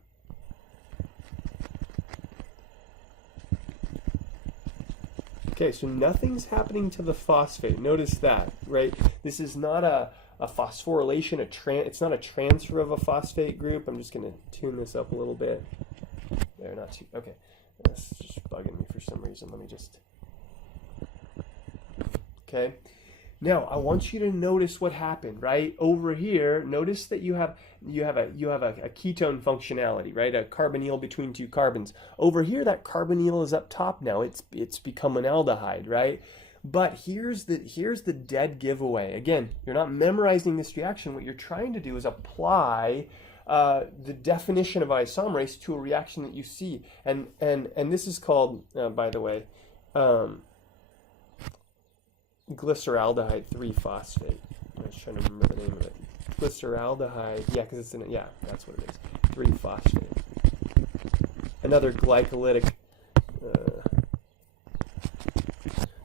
Okay, so nothing's happening to the phosphate. Notice that, right? This is not a phosphorylation, it's not a transfer of a phosphate group. I'm just going to tune this up a little bit. There, not too, okay. That's just bugging me for some reason. Let me just, okay. Now, I want you to notice what happened, right? Over here, notice that you have a ketone functionality, right? A carbonyl between two carbons. Over here, that carbonyl is up top now. It's become an aldehyde, right? But here's the dead giveaway. Again, you're not memorizing this reaction. What you're trying to do is apply the definition of isomerase to a reaction that you see, and this is called, by the way, glyceraldehyde 3-phosphate. I was trying to remember the name of it. Glyceraldehyde, yeah, because it's in it. Yeah, that's what it is. 3-phosphate. Another glycolytic.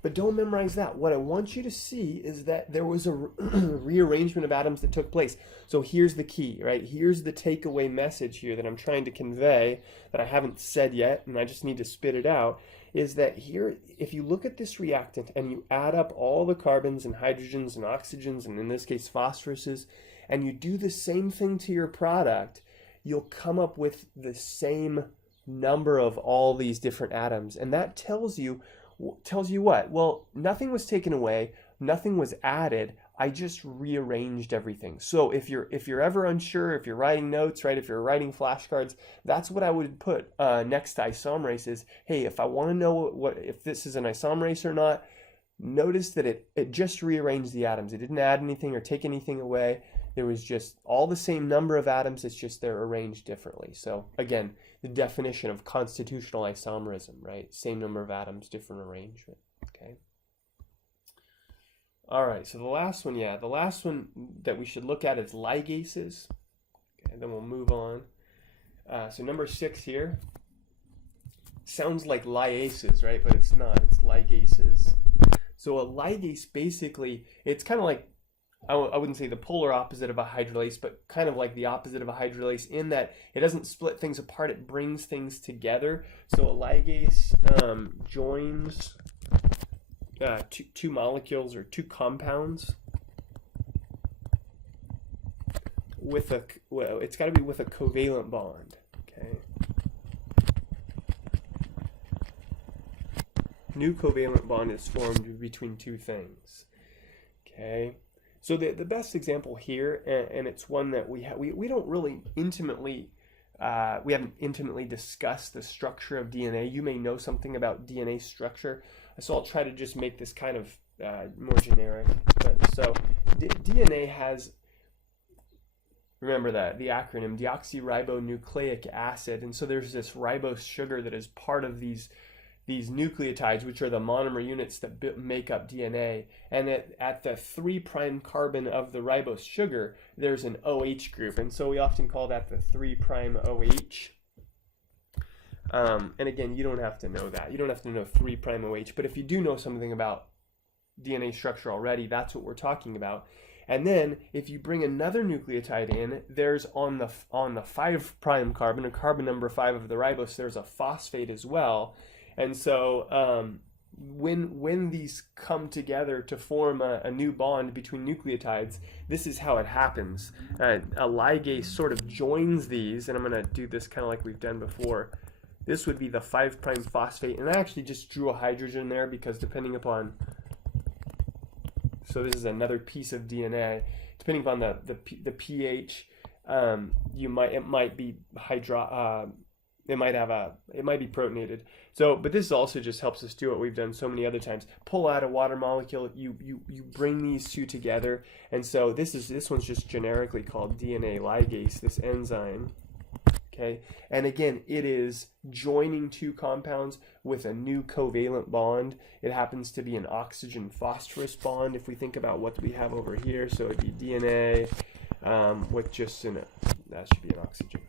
But don't memorize that. What I want you to see is that there was a rearrangement of atoms that took place. So here's the key, right? Here's the takeaway message here that I'm trying to convey that I haven't said yet, and I just need to spit it out, is that here, if you look at this reactant and you add up all the carbons and hydrogens and oxygens, and in this case phosphoruses, and you do the same thing to your product, you'll come up with the same number of all these different atoms. And that tells you what? Well, nothing was taken away, nothing was added. I just rearranged everything. So if you're ever unsure, if you're writing notes, right, if you're writing flashcards, that's what I would put next to isomerase is, hey, if I want to know if this is an isomerase or not, notice that it just rearranged the atoms. It didn't add anything or take anything away. There was just all the same number of atoms, it's just they're arranged differently. So again, the definition of constitutional isomerism, right? Same number of atoms, different arrangement, okay? All right, so the last one that we should look at is ligases. Okay, then we'll move on. So number 6 here sounds like liases, right? But it's not, it's ligases. So a ligase, basically, it's kind of like, I wouldn't say the polar opposite of a hydrolase, but kind of like the opposite of a hydrolase in that it doesn't split things apart, it brings things together. So a ligase joins two molecules or two compounds with it's got to be with a covalent bond, okay? New covalent bond is formed between two things, okay? So the best example here, and it's one that we don't really intimately, we haven't intimately discussed the structure of DNA. You may know something about DNA structure, so I'll try to just make this kind of more generic. So DNA has, remember that, the acronym, deoxyribonucleic acid, and so there's this ribose sugar that is part of these nucleotides, which are the monomer units that make up DNA. And at the 3' carbon of the ribose sugar, there's an OH group. And so we often call that the 3' OH. And again, you don't have to know that. You don't have to know 3' OH. But if you do know something about DNA structure already, that's what we're talking about. And then if you bring another nucleotide in, there's on the 5' carbon, a carbon number 5 of the ribose, there's a phosphate as well. And so when these come together to form a new bond between nucleotides, this is how it happens. A ligase sort of joins these, and I'm going to do this kind of like we've done before. This would be the 5' phosphate, and I actually just drew a hydrogen there because depending upon, so this is another piece of DNA, depending upon the pH, it might be it might be protonated. So, but this also just helps us do what we've done so many other times. Pull out a water molecule, you bring these two together, and so this one's just generically called DNA ligase, this enzyme. Okay, and again, it is joining two compounds with a new covalent bond. It happens to be an oxygen-phosphorus bond. If we think about what we have over here, so it'd be DNA with just that should be an oxygen.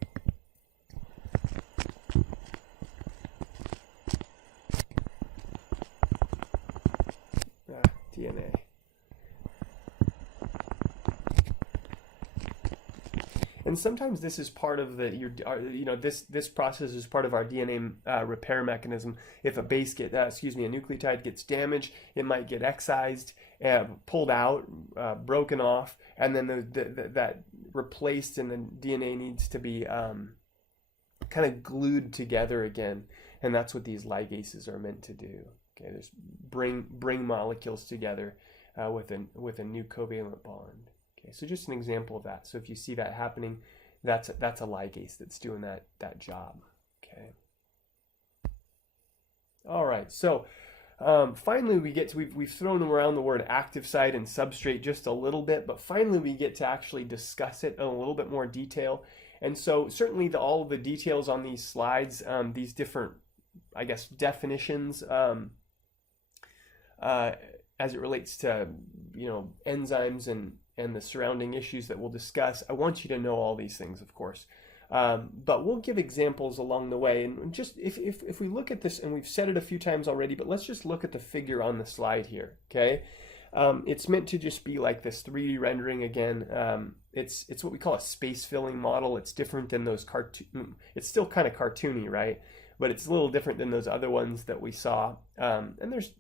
DNA. And sometimes this is part of this process is part of our DNA repair mechanism. If a nucleotide gets damaged, it might get excised, pulled out, broken off, and then that replaced, and the DNA needs to be kind of glued together again. And that's what these ligases are meant to do. Okay, there's bring molecules together with a new covalent bond. Okay, so just an example of that. So if you see that happening, that's a ligase that's doing that job. Okay. All right. So finally, we've thrown around the word active site and substrate just a little bit, but finally we get to actually discuss it in a little bit more detail. And so certainly all of the details on these slides, these different, I guess, definitions as it relates to enzymes and the surrounding issues that we'll discuss. I want you to know all these things, of course, but we'll give examples along the way. And just if we look at this, and we've said it a few times already, but let's just look at the figure on the slide here. Okay, it's meant to just be like this 3D rendering again. It's what we call a space filling model. It's different than those it's still kind of cartoony, right? But it's a little different than those other ones that we saw. And there's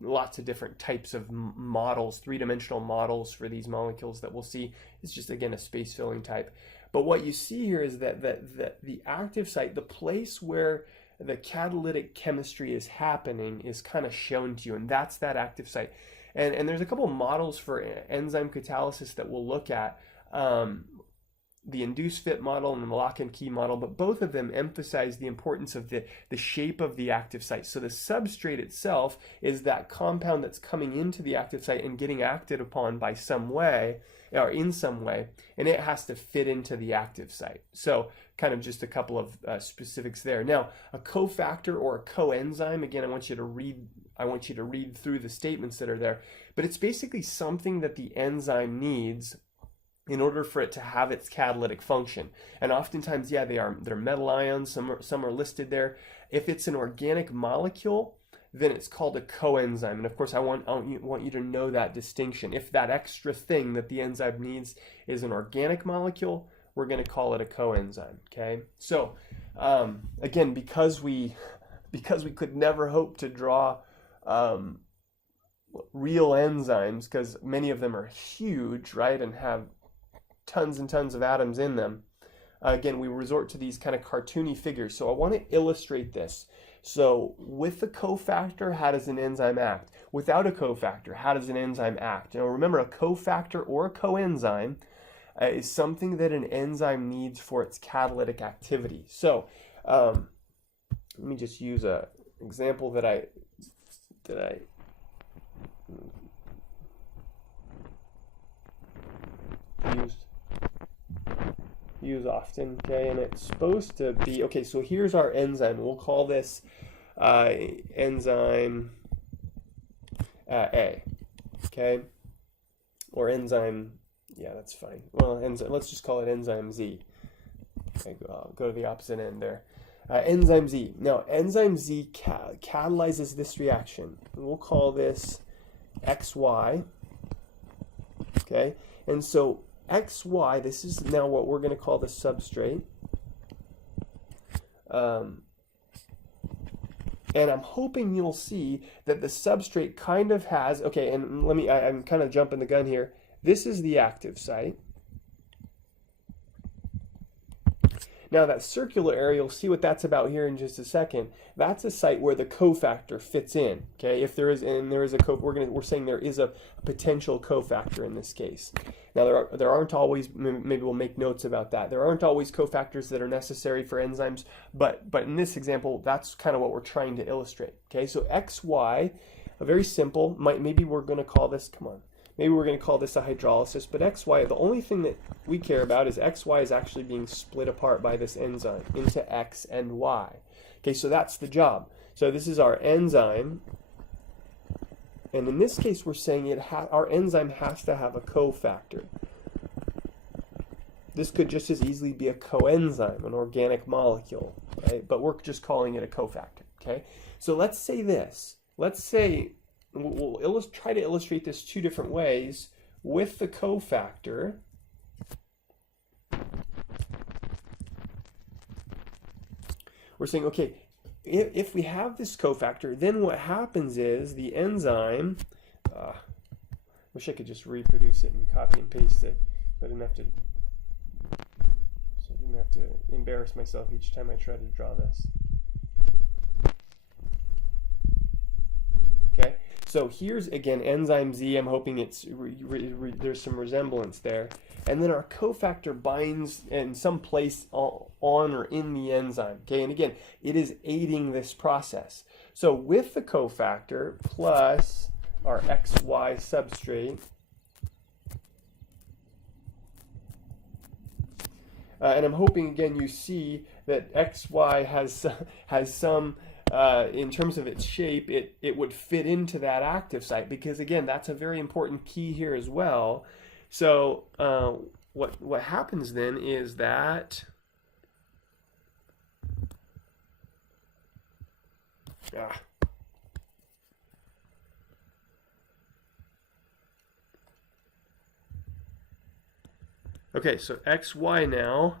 lots of different types of models, three-dimensional models for these molecules that we'll see. It's just, again, a space filling type. But what you see here is that the active site, the place where the catalytic chemistry is happening, is kind of shown to you, and that's that active site. And there's a couple of models for enzyme catalysis that we'll look at. The induced fit model and the lock and key model, but both of them emphasize the importance of the shape of the active site. So the substrate itself is that compound that's coming into the active site and getting acted upon by some way, or in some way, and it has to fit into the active site. So kind of just a couple of specifics there. Now, a cofactor or a coenzyme, again, I want you to read through the statements that are there, but it's basically something that the enzyme needs in order for it to have its catalytic function. And oftentimes, yeah, they're metal ions, some are listed there. If it's an organic molecule, then it's called a coenzyme. And of course, I want you to know that distinction. If that extra thing that the enzyme needs is an organic molecule, we're going to call it a coenzyme. Okay. So again, because we could never hope to draw real enzymes, because many of them are huge, right, and have tons and tons of atoms in them. Again, we resort to these kind of cartoony figures. So I want to illustrate this. So with a cofactor, how does an enzyme act? Without a cofactor, how does an enzyme act? Now remember, a cofactor or a coenzyme is something that an enzyme needs for its catalytic activity. So let me just use an example that I use often, okay, and it's supposed to be, okay, so here's our enzyme. We'll call this enzyme A, okay, or enzyme, yeah, that's fine. Well, let's just call it enzyme Z. Okay, I'll go to the opposite end there. Enzyme Z. Now, enzyme Z catalyzes this reaction. We'll call this XY. Okay, and so XY, this is now what we're going to call the substrate. And I'm hoping you'll see that the substrate kind of has, okay, and I'm kind of jumping the gun here. This is the active site. Now that circular area, you'll see what that's about here in just a second. That's a site where the cofactor fits in. Okay, if there is, and there is a we're saying there is a potential cofactor in this case. Now there aren't always, maybe we'll make notes about that. There aren't always cofactors that are necessary for enzymes, but in this example, that's kind of what we're trying to illustrate. Okay, so XY, a very simple. Maybe we're going to call this. Come on. Maybe we're going to call this a hydrolysis, but XY, the only thing that we care about is XY is actually being split apart by this enzyme into X and Y. Okay, so that's the job. So this is our enzyme, and in this case we're saying our enzyme has to have a cofactor. This could just as easily be a coenzyme, an organic molecule, right? But we're just calling it a cofactor, okay? So let's say this. Let's say we'll try to illustrate this two different ways with the cofactor. We're saying, okay, if we have this cofactor, then what happens is the enzyme, wish I could just reproduce it and copy and paste it, so I didn't have to embarrass myself each time I try to draw this. Okay. So here's, again, enzyme Z. I'm hoping it's there's some resemblance there. And then our cofactor binds in some place on or in the enzyme. Okay, and again, it is aiding this process. So with the cofactor plus our XY substrate, and I'm hoping, again, you see that XY has some, in terms of its shape, it would fit into that active site, because again, that's a very important key here as well. So what happens then is that okay, so XY now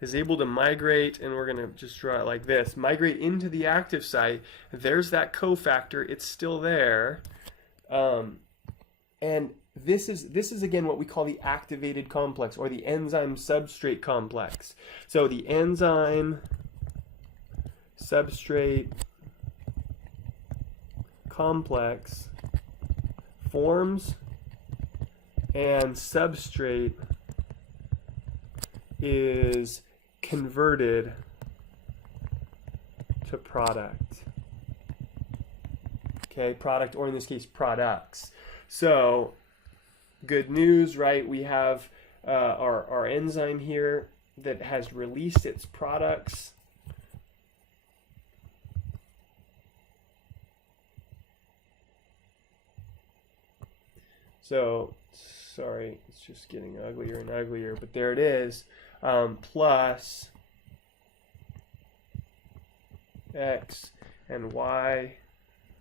is able to migrate, and we're going to just draw it like this, migrate into the active site. There's that cofactor, it's still there. And this is again what we call the activated complex, or the enzyme substrate complex. So the enzyme substrate complex forms and substrate is converted to product. Okay, product, or in this case, products. So, good news, right? We have our enzyme here that has released its products. So, sorry, it's just getting uglier and uglier, but there it is. Plus X and Y.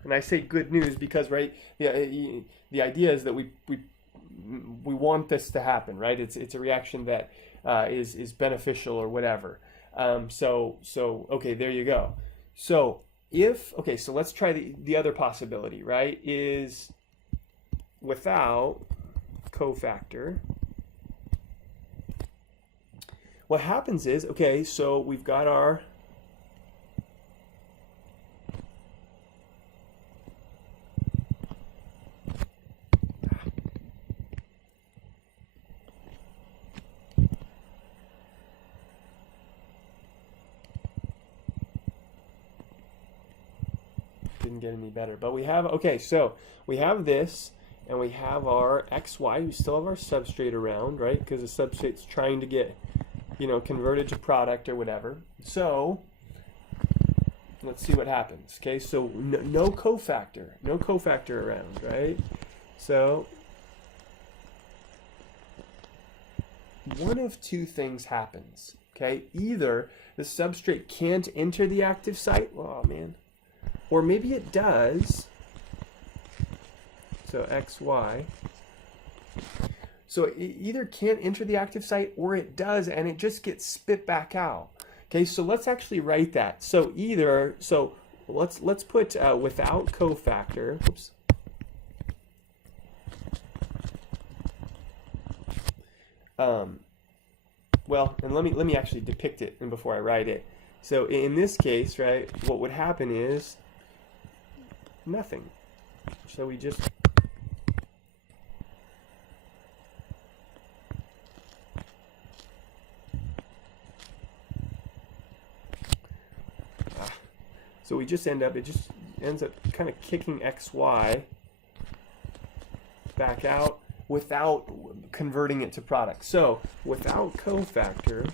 And I say good news because, right, the idea is that we want this to happen, right? It's a reaction that is beneficial or whatever. So okay, there you go. So so let's try the other possibility, right? Is without cofactor. What happens is, okay, so we've got our didn't get any better, but we have, okay, so we have this, and we have our XY. We still have our substrate around, right? Because the substrate's trying to get, converted to product or whatever. So let's see what happens. Okay, so no cofactor around, right? So one of two things happens. Okay, either the substrate can't enter the active site, oh man, or maybe it does. So XY, So it either can't enter the active site or it does and it just gets spit back out. Okay, so let's actually write that. So let's put without cofactor. Oops. Well, and let me actually depict it and before I write it. So in this case, right, what would happen is nothing. So we just so we just end up, it just ends up kind of kicking XY back out without converting it to product. So without cofactor,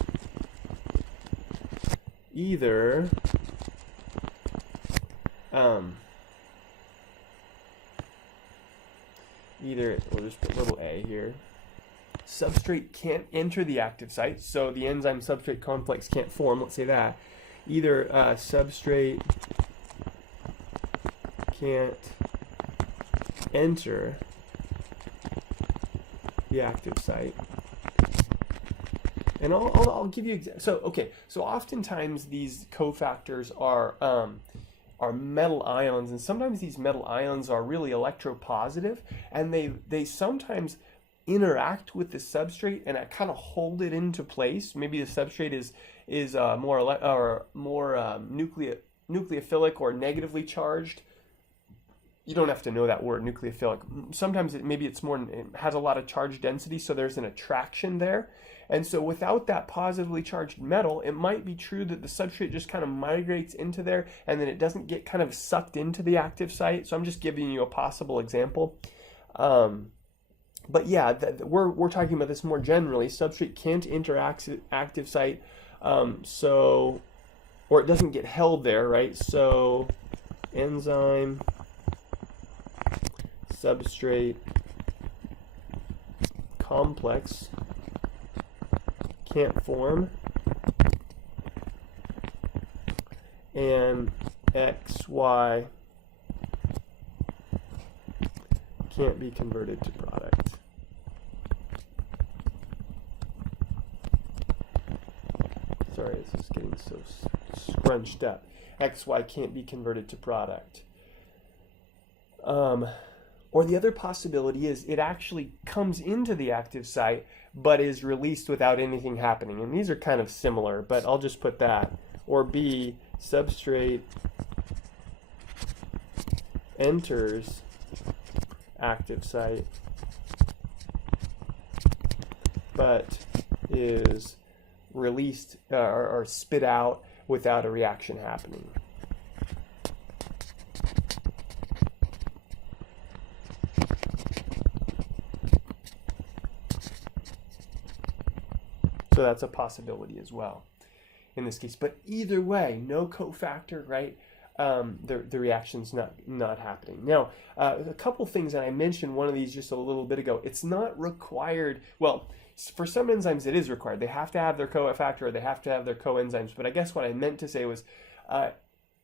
either we'll just put little a here. Substrate can't enter the active site, so the enzyme substrate complex can't form. Let's say that. Either substrate can't enter the active site. And I'll give you so okay. So oftentimes these cofactors are metal ions, and sometimes these metal ions are really electropositive, and they sometimes interact with the substrate and kind of hold it into place. Maybe the substrate is more nucleophilic or negatively charged. You don't have to know that word, nucleophilic. Sometimes it has a lot of charge density, so there's an attraction there. And so without that positively charged metal, it might be true that the substrate just kind of migrates into there and then it doesn't get kind of sucked into the active site. So I'm just giving you a possible example. But yeah, we're talking about this more generally. Substrate can't enter active site, or it doesn't get held there, right? So enzyme substrate complex can't form, and XY can't be converted to product. Sorry, this is getting so scrunched up. XY can't be converted to product. Or the other possibility is it actually comes into the active site but is released without anything happening. And these are kind of similar, but I'll just put that. Or B, substrate enters active site but is released or spit out without a reaction happening. So that's a possibility as well in this case. But either way, no cofactor, right? The reaction's not happening. Now, a couple things, and I mentioned one of these just a little bit ago. It's not required. Well, for some enzymes it is required. They have to have their cofactor or they have to have their coenzymes. But I guess what I meant to say was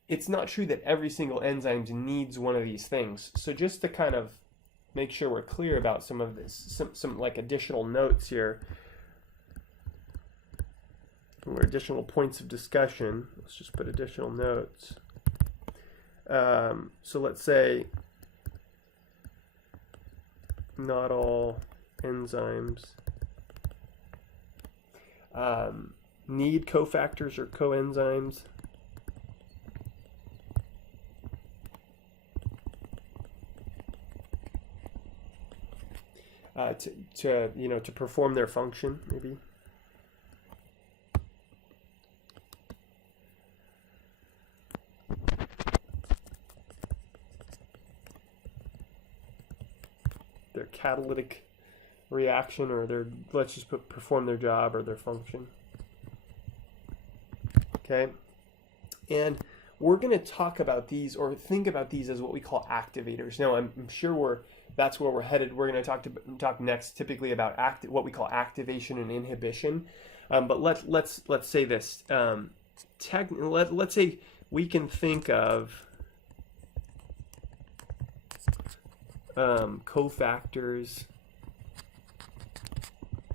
it's not true that every single enzyme needs one of these things. So just to kind of make sure we're clear about some of this, some like additional notes here, or additional points of discussion. Let's just put additional notes. So let's say not all enzymes need cofactors or coenzymes. To perform their function, maybe. Their catalytic reaction, or their, let's just put perform their job or their function. Okay, and we're going to talk about these or think about these as what we call activators. Now, I'm sure that's where we're headed. We're going to talk next, typically about what we call activation and inhibition. But let's say this. Let's say we can think of cofactors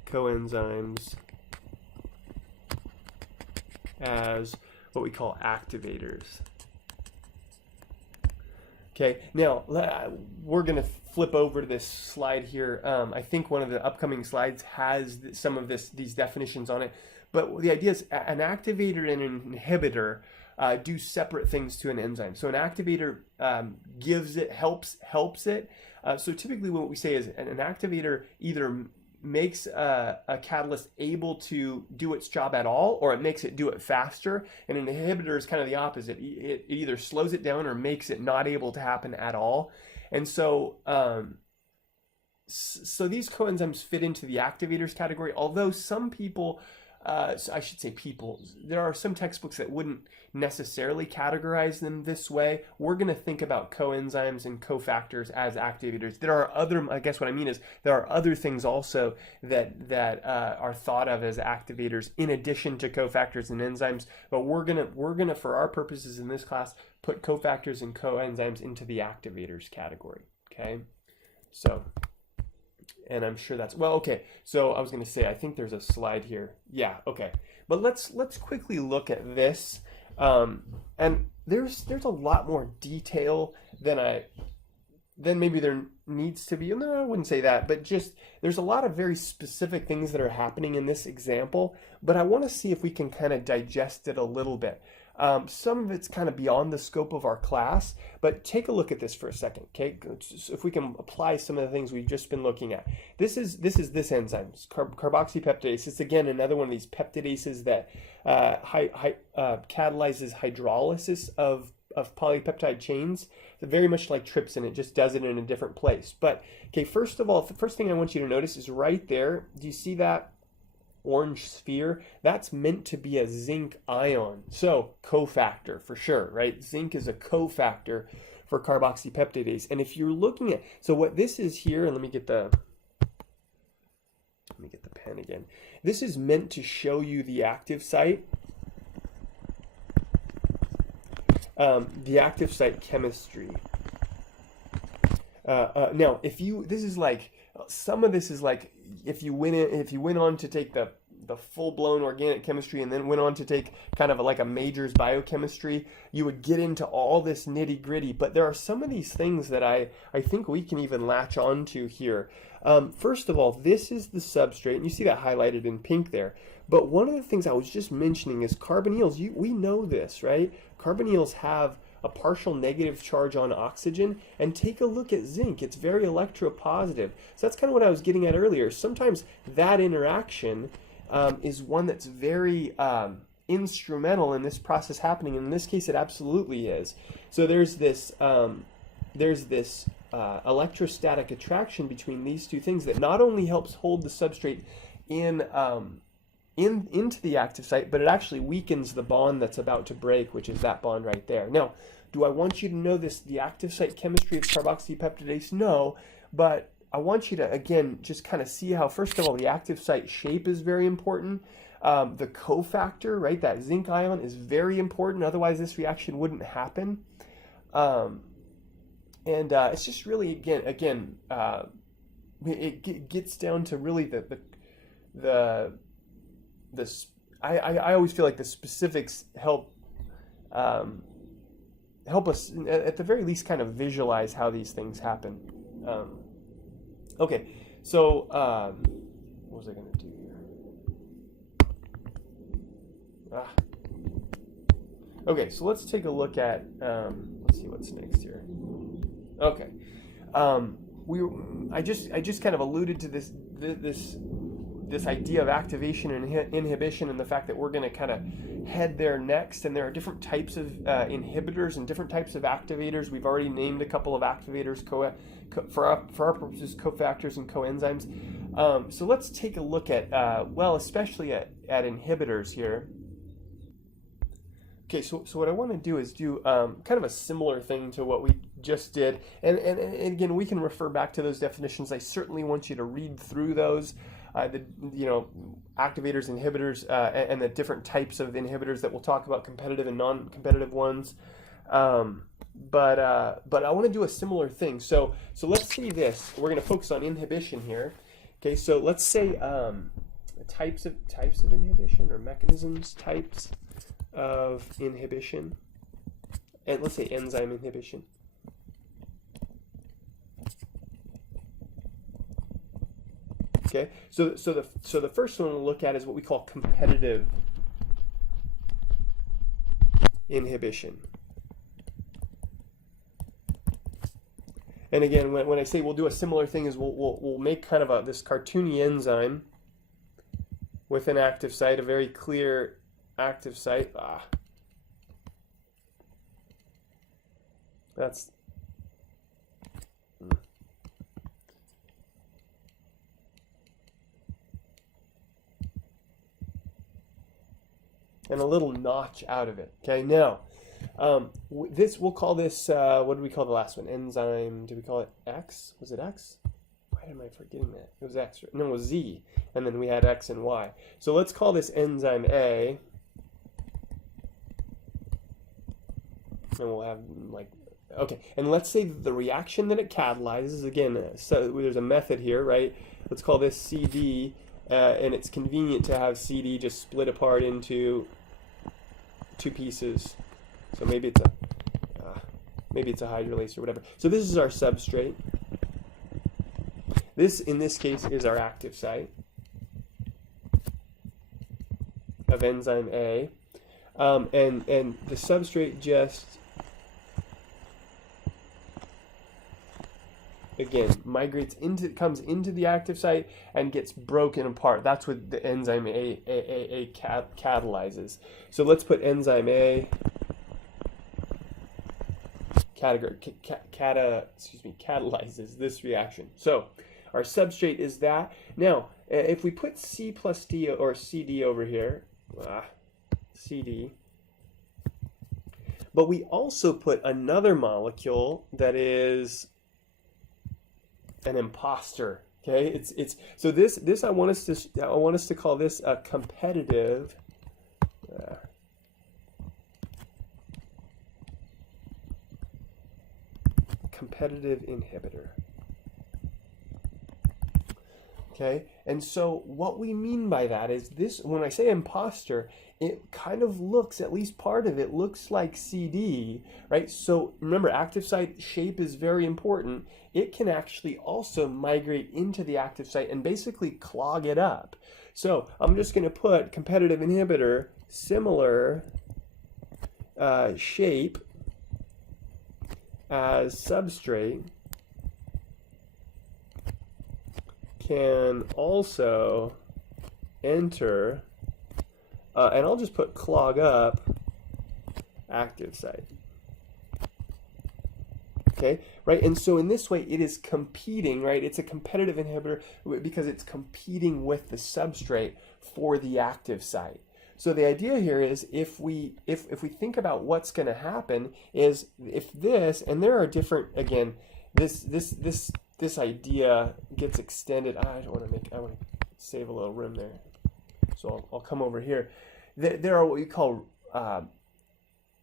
coenzymes as what we call activators. Okay, now we're going to flip over to this slide here. I think one of the upcoming slides has some of these definitions on it. But the idea is an activator and an inhibitor do separate things to an enzyme. So an activator gives it, helps it. So typically what we say is an activator either makes a catalyst able to do its job at all, or it makes it do it faster. And an inhibitor is kind of the opposite. It either slows it down or makes it not able to happen at all. And so so these coenzymes fit into the activators category, although some people, so I should say people, there are some textbooks that wouldn't necessarily categorize them this way. We're going to think about coenzymes and cofactors as activators. There are other, I guess what I mean is there are other things also that are thought of as activators in addition to cofactors and enzymes. But we're gonna for our purposes in this class put cofactors and coenzymes into the activators category. Okay, so. And I'm sure that's, well, okay. So I was going to say, I think there's a slide here. Yeah, okay. But let's quickly look at this. And there's a lot more detail than maybe there needs to be. No, I wouldn't say that, but just there's a lot of very specific things that are happening in this example. But I want to see if we can kind of digest it a little bit. Some of it's kind of beyond the scope of our class, but take a look at this for a second, okay? So if we can apply some of the things we've just been looking at. This enzyme, carboxypeptidase. It's again another one of these peptidases that catalyzes hydrolysis of polypeptide chains. It's very much like trypsin, it just does it in a different place. But okay, first of all, the first thing I want you to notice is right there. Do you see that orange sphere? That's meant to be a zinc ion, so cofactor for sure, right? Zinc is a cofactor for carboxypeptidase. And if you're looking at, so what this is here, and let me get the pen again. This is meant to show you the active site, the active site chemistry. Now, this is like, some of this is like, if you went on to take the full-blown organic chemistry and then went on to take kind of like a majors biochemistry, you would get into all this nitty-gritty. But there are some of these things that I think we can even latch on to here. First of all, this is the substrate, and you see that highlighted in pink there. But one of the things I was just mentioning is carbonyls. We know this, right? Carbonyls have a partial negative charge on oxygen, and take a look at zinc. It's very electropositive. So that's kind of what I was getting at earlier. Sometimes that interaction is one that's very instrumental in this process happening. In this case, it absolutely is. So there's this electrostatic attraction between these two things that not only helps hold the substrate into the active site, but it actually weakens the bond that's about to break, which is that bond right there. Now, do I want you to know the active site chemistry of carboxypeptidase? No, but I want you to, again, just kind of see how, first of all, the active site shape is very important. The cofactor, right, that zinc ion is very important. Otherwise, this reaction wouldn't happen. It's just really, again, it gets down to really I always feel like the specifics help us at the very least kind of visualize how these things happen. Okay, so what was I going to do here? Okay, so let's take a look at let's see what's next here. Okay, I just kind of alluded to this idea of activation and inhibition, and the fact that we're going to kind of head there next. And there are different types of inhibitors and different types of activators. We've already named a couple of activators for our purposes, cofactors and coenzymes. So let's take a look at, especially at inhibitors here. Okay, so what I want to do is do kind of a similar thing to what we just did. And again, we can refer back to those definitions. I certainly want you to read through those. Activators, inhibitors, and the different types of inhibitors that we'll talk about, competitive and non-competitive ones. But I want to do a similar thing. So let's see this. We're going to focus on inhibition here. Okay, so let's say types of inhibition or mechanisms, types of inhibition, and let's say enzyme inhibition. Okay, so the first one we'll look at is what we call competitive inhibition. And again, when I say we'll do a similar thing, is we'll make kind of this cartoony enzyme with an active site, a very clear active site. That's and a little notch out of it. Okay, now we'll call this what did we call the last one? Enzyme. Did we call it X? Was it X? Why am I forgetting that? It was X. No, it was Z, and then we had X and Y. So let's call this enzyme A, and we'll have like okay. And let's say the reaction that it catalyzes, again, so there's a method here, right? Let's call this CD. And it's convenient to have CD just split apart into two pieces. So maybe it's a hydrolase or whatever. So this is our substrate. This, in this case, is our active site of enzyme A, and the substrate just again comes into the active site and gets broken apart. That's what the enzyme A catalyzes. So let's put enzyme A catalyzes this reaction. So our substrate is that. Now, if we put C plus D or CD over here, CD, but we also put another molecule that is an imposter. Okay, it's so this I want us to call this a competitive inhibitor. Okay, and so what we mean by that is this, when I say imposter, it kind of looks, at least part of it looks like CD, right? So remember, active site shape is very important. It can actually also migrate into the active site and basically clog it up. So I'm just going to put competitive inhibitor, similar shape as substrate, can also enter, and I'll just put clog up active site. Okay, right? And so in this way, it is competing, right? It's a competitive inhibitor because it's competing with the substrate for the active site. So the idea here is if we think about what's going to happen is if this, and there are different, again, this idea gets extended. I want to save a little room there. So I'll come over here. There are what we call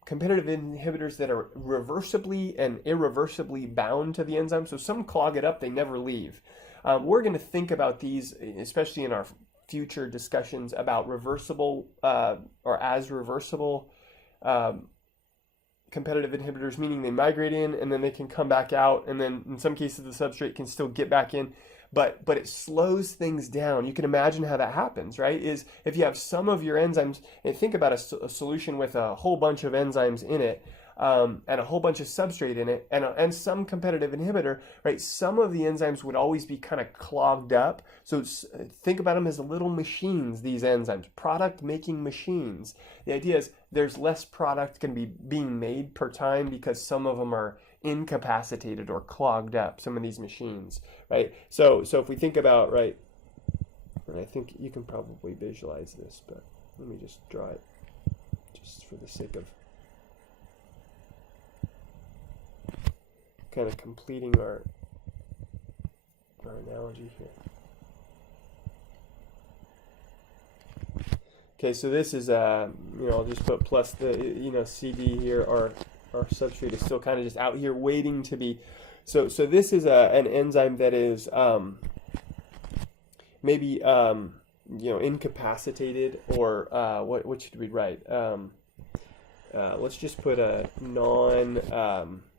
competitive inhibitors that are reversibly and irreversibly bound to the enzyme. So some clog it up, they never leave. We're going to think about these, especially in our future discussions about reversible or as reversible competitive inhibitors, meaning they migrate in and then they can come back out, and then in some cases the substrate can still get back in, but it slows things down. You can imagine how that happens, right? Is if you have some of your enzymes, and think about a solution with a whole bunch of enzymes in it, and a whole bunch of substrate in it, and some competitive inhibitor, right? Some of the enzymes would always be kind of clogged up. So think about them as little machines, these enzymes, product making machines. The idea is there's less product can be being made per time because some of them are incapacitated or clogged up, some of these machines, right? So if we think about, right, and I think you can probably visualize this, but let me just draw it just for the sake of kind of completing our analogy here. Okay, so this is I'll just put plus the CD here. Our substrate is still kind of just out here waiting to be. So this is an enzyme that is maybe incapacitated, or what should we write? Let's just put a non-active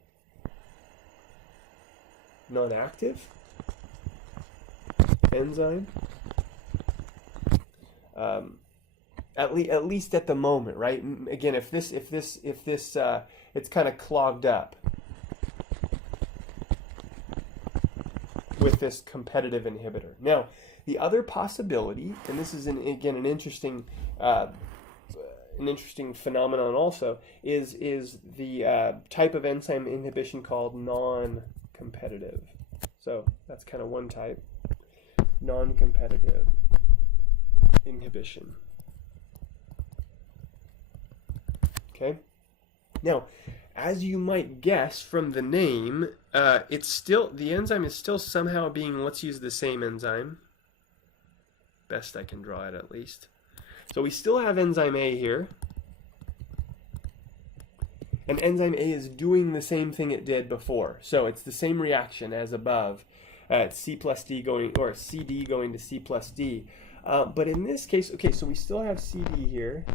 enzyme. At least at the moment, right? Again, if this it's kind of clogged up with this competitive inhibitor. Now, the other possibility, and this is again an interesting phenomenon also, is the type of enzyme inhibition called non-competitive. So that's kind of one type, non-competitive inhibition. Okay. Now, as you might guess from the name, the enzyme is still somehow being, let's use the same enzyme. Best I can draw it at least. So we still have enzyme A here. And enzyme A is doing the same thing it did before. So it's the same reaction as above. C plus D going, or CD going to C plus D. But in this case, okay, so we still have CD here.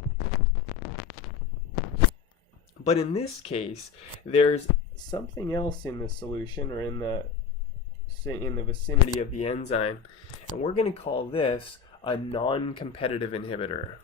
But in this case, there's something else in the solution, or in the vicinity of the enzyme, and we're going to call this a non-competitive inhibitor.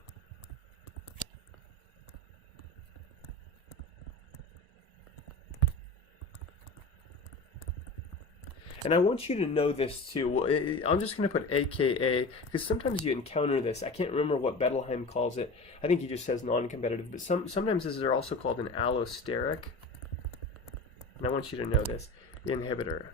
And I want you to know this too. I'm just going to put AKA, because sometimes you encounter this. I can't remember what Bettelheim calls it. I think he just says non-competitive, but sometimes these are also called an allosteric. And I want you to know this, inhibitor.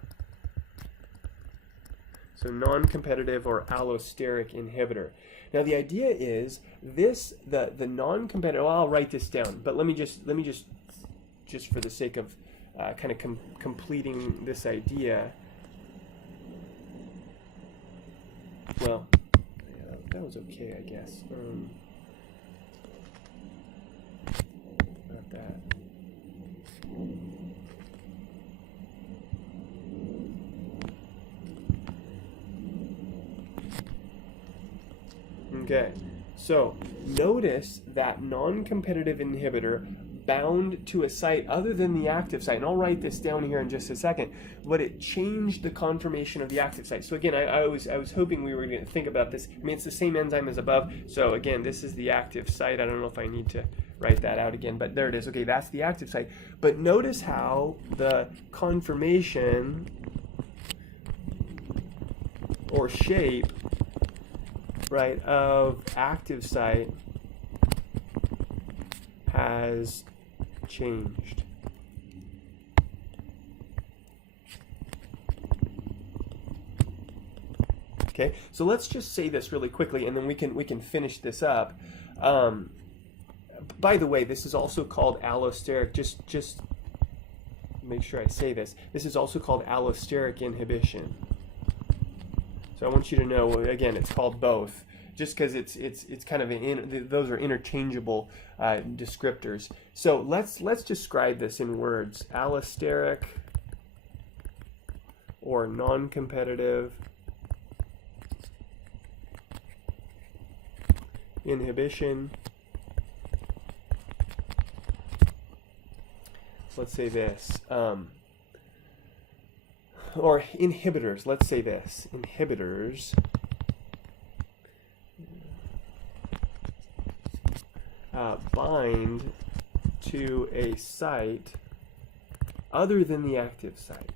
So non-competitive or allosteric inhibitor. Now the idea is this, the non-competitive, well, I'll write this down, but let me just for the sake of kind of completing this idea. Well, yeah, that was okay, I guess. Not that. Okay, so notice that non-competitive inhibitor bound to a site other than the active site, and I'll write this down here in just a second, but it changed the conformation of the active site. So again, I was hoping we were going to think about this. I mean, it's the same enzyme as above, so again, this is the active site. I don't know if I need to write that out again, but there it is. Okay, that's the active site. But notice how the conformation or shape, right, of active site has changed. Okay, so let's just say this really quickly, and then we can finish this up. By the way, this is also called allosteric. Just make sure I say this. This is also called allosteric inhibition. So I want you to know, again, it's called both, just because it's kind of those are interchangeable descriptors. So let's describe this in words: allosteric or non-competitive inhibition. Let's say this, or inhibitors. Let's say this: inhibitors bind to a site other than the active site.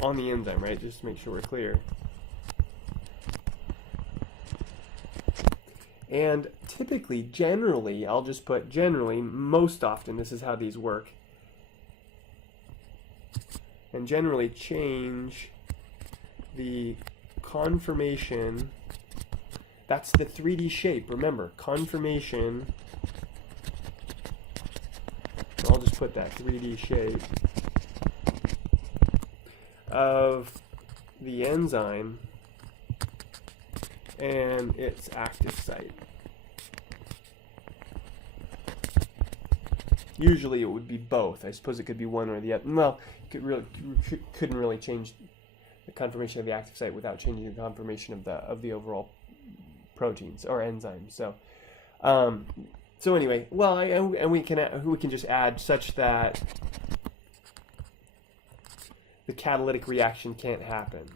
On the enzyme, right? Just to make sure we're clear. And typically, generally, I'll just put generally, most often, this is how these work. And generally change the conformation, that's the 3D shape, remember, conformation, I'll just put that 3D shape of the enzyme and its active site. Usually it would be both. I suppose it could be one or the other. Well, couldn't really change the conformation of the active site without changing the conformation of the overall proteins or enzymes. So anyway, well, and we can just add such that the catalytic reaction can't happen.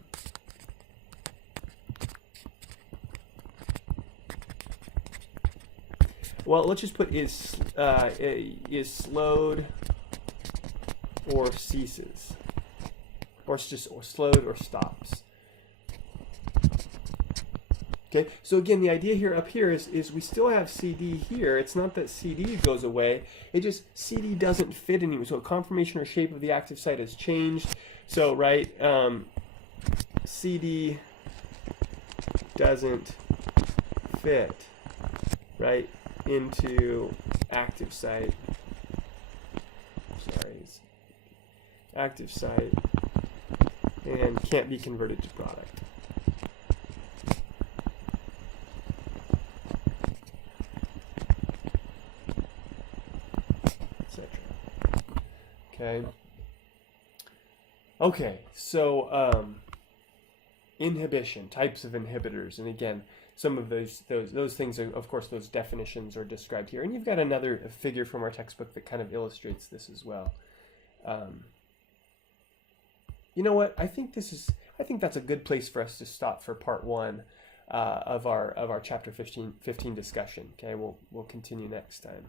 Well, let's just put is slowed or ceases, or slowed or stops. Okay, so again, the idea here up here is we still have CD here. It's not that CD goes away. It just, CD doesn't fit anymore. So conformation or shape of the active site has changed. So, right, CD doesn't fit, right, into active site. Sorry, active site, and can't be converted to product. Okay. Okay, so inhibition, types of inhibitors, and again, some of those things are, of course, those definitions are described here. And you've got another figure from our textbook that kind of illustrates this as well. You know what? I think that's a good place for us to stop for part 1 of our chapter 15 discussion. Okay, we'll continue next time.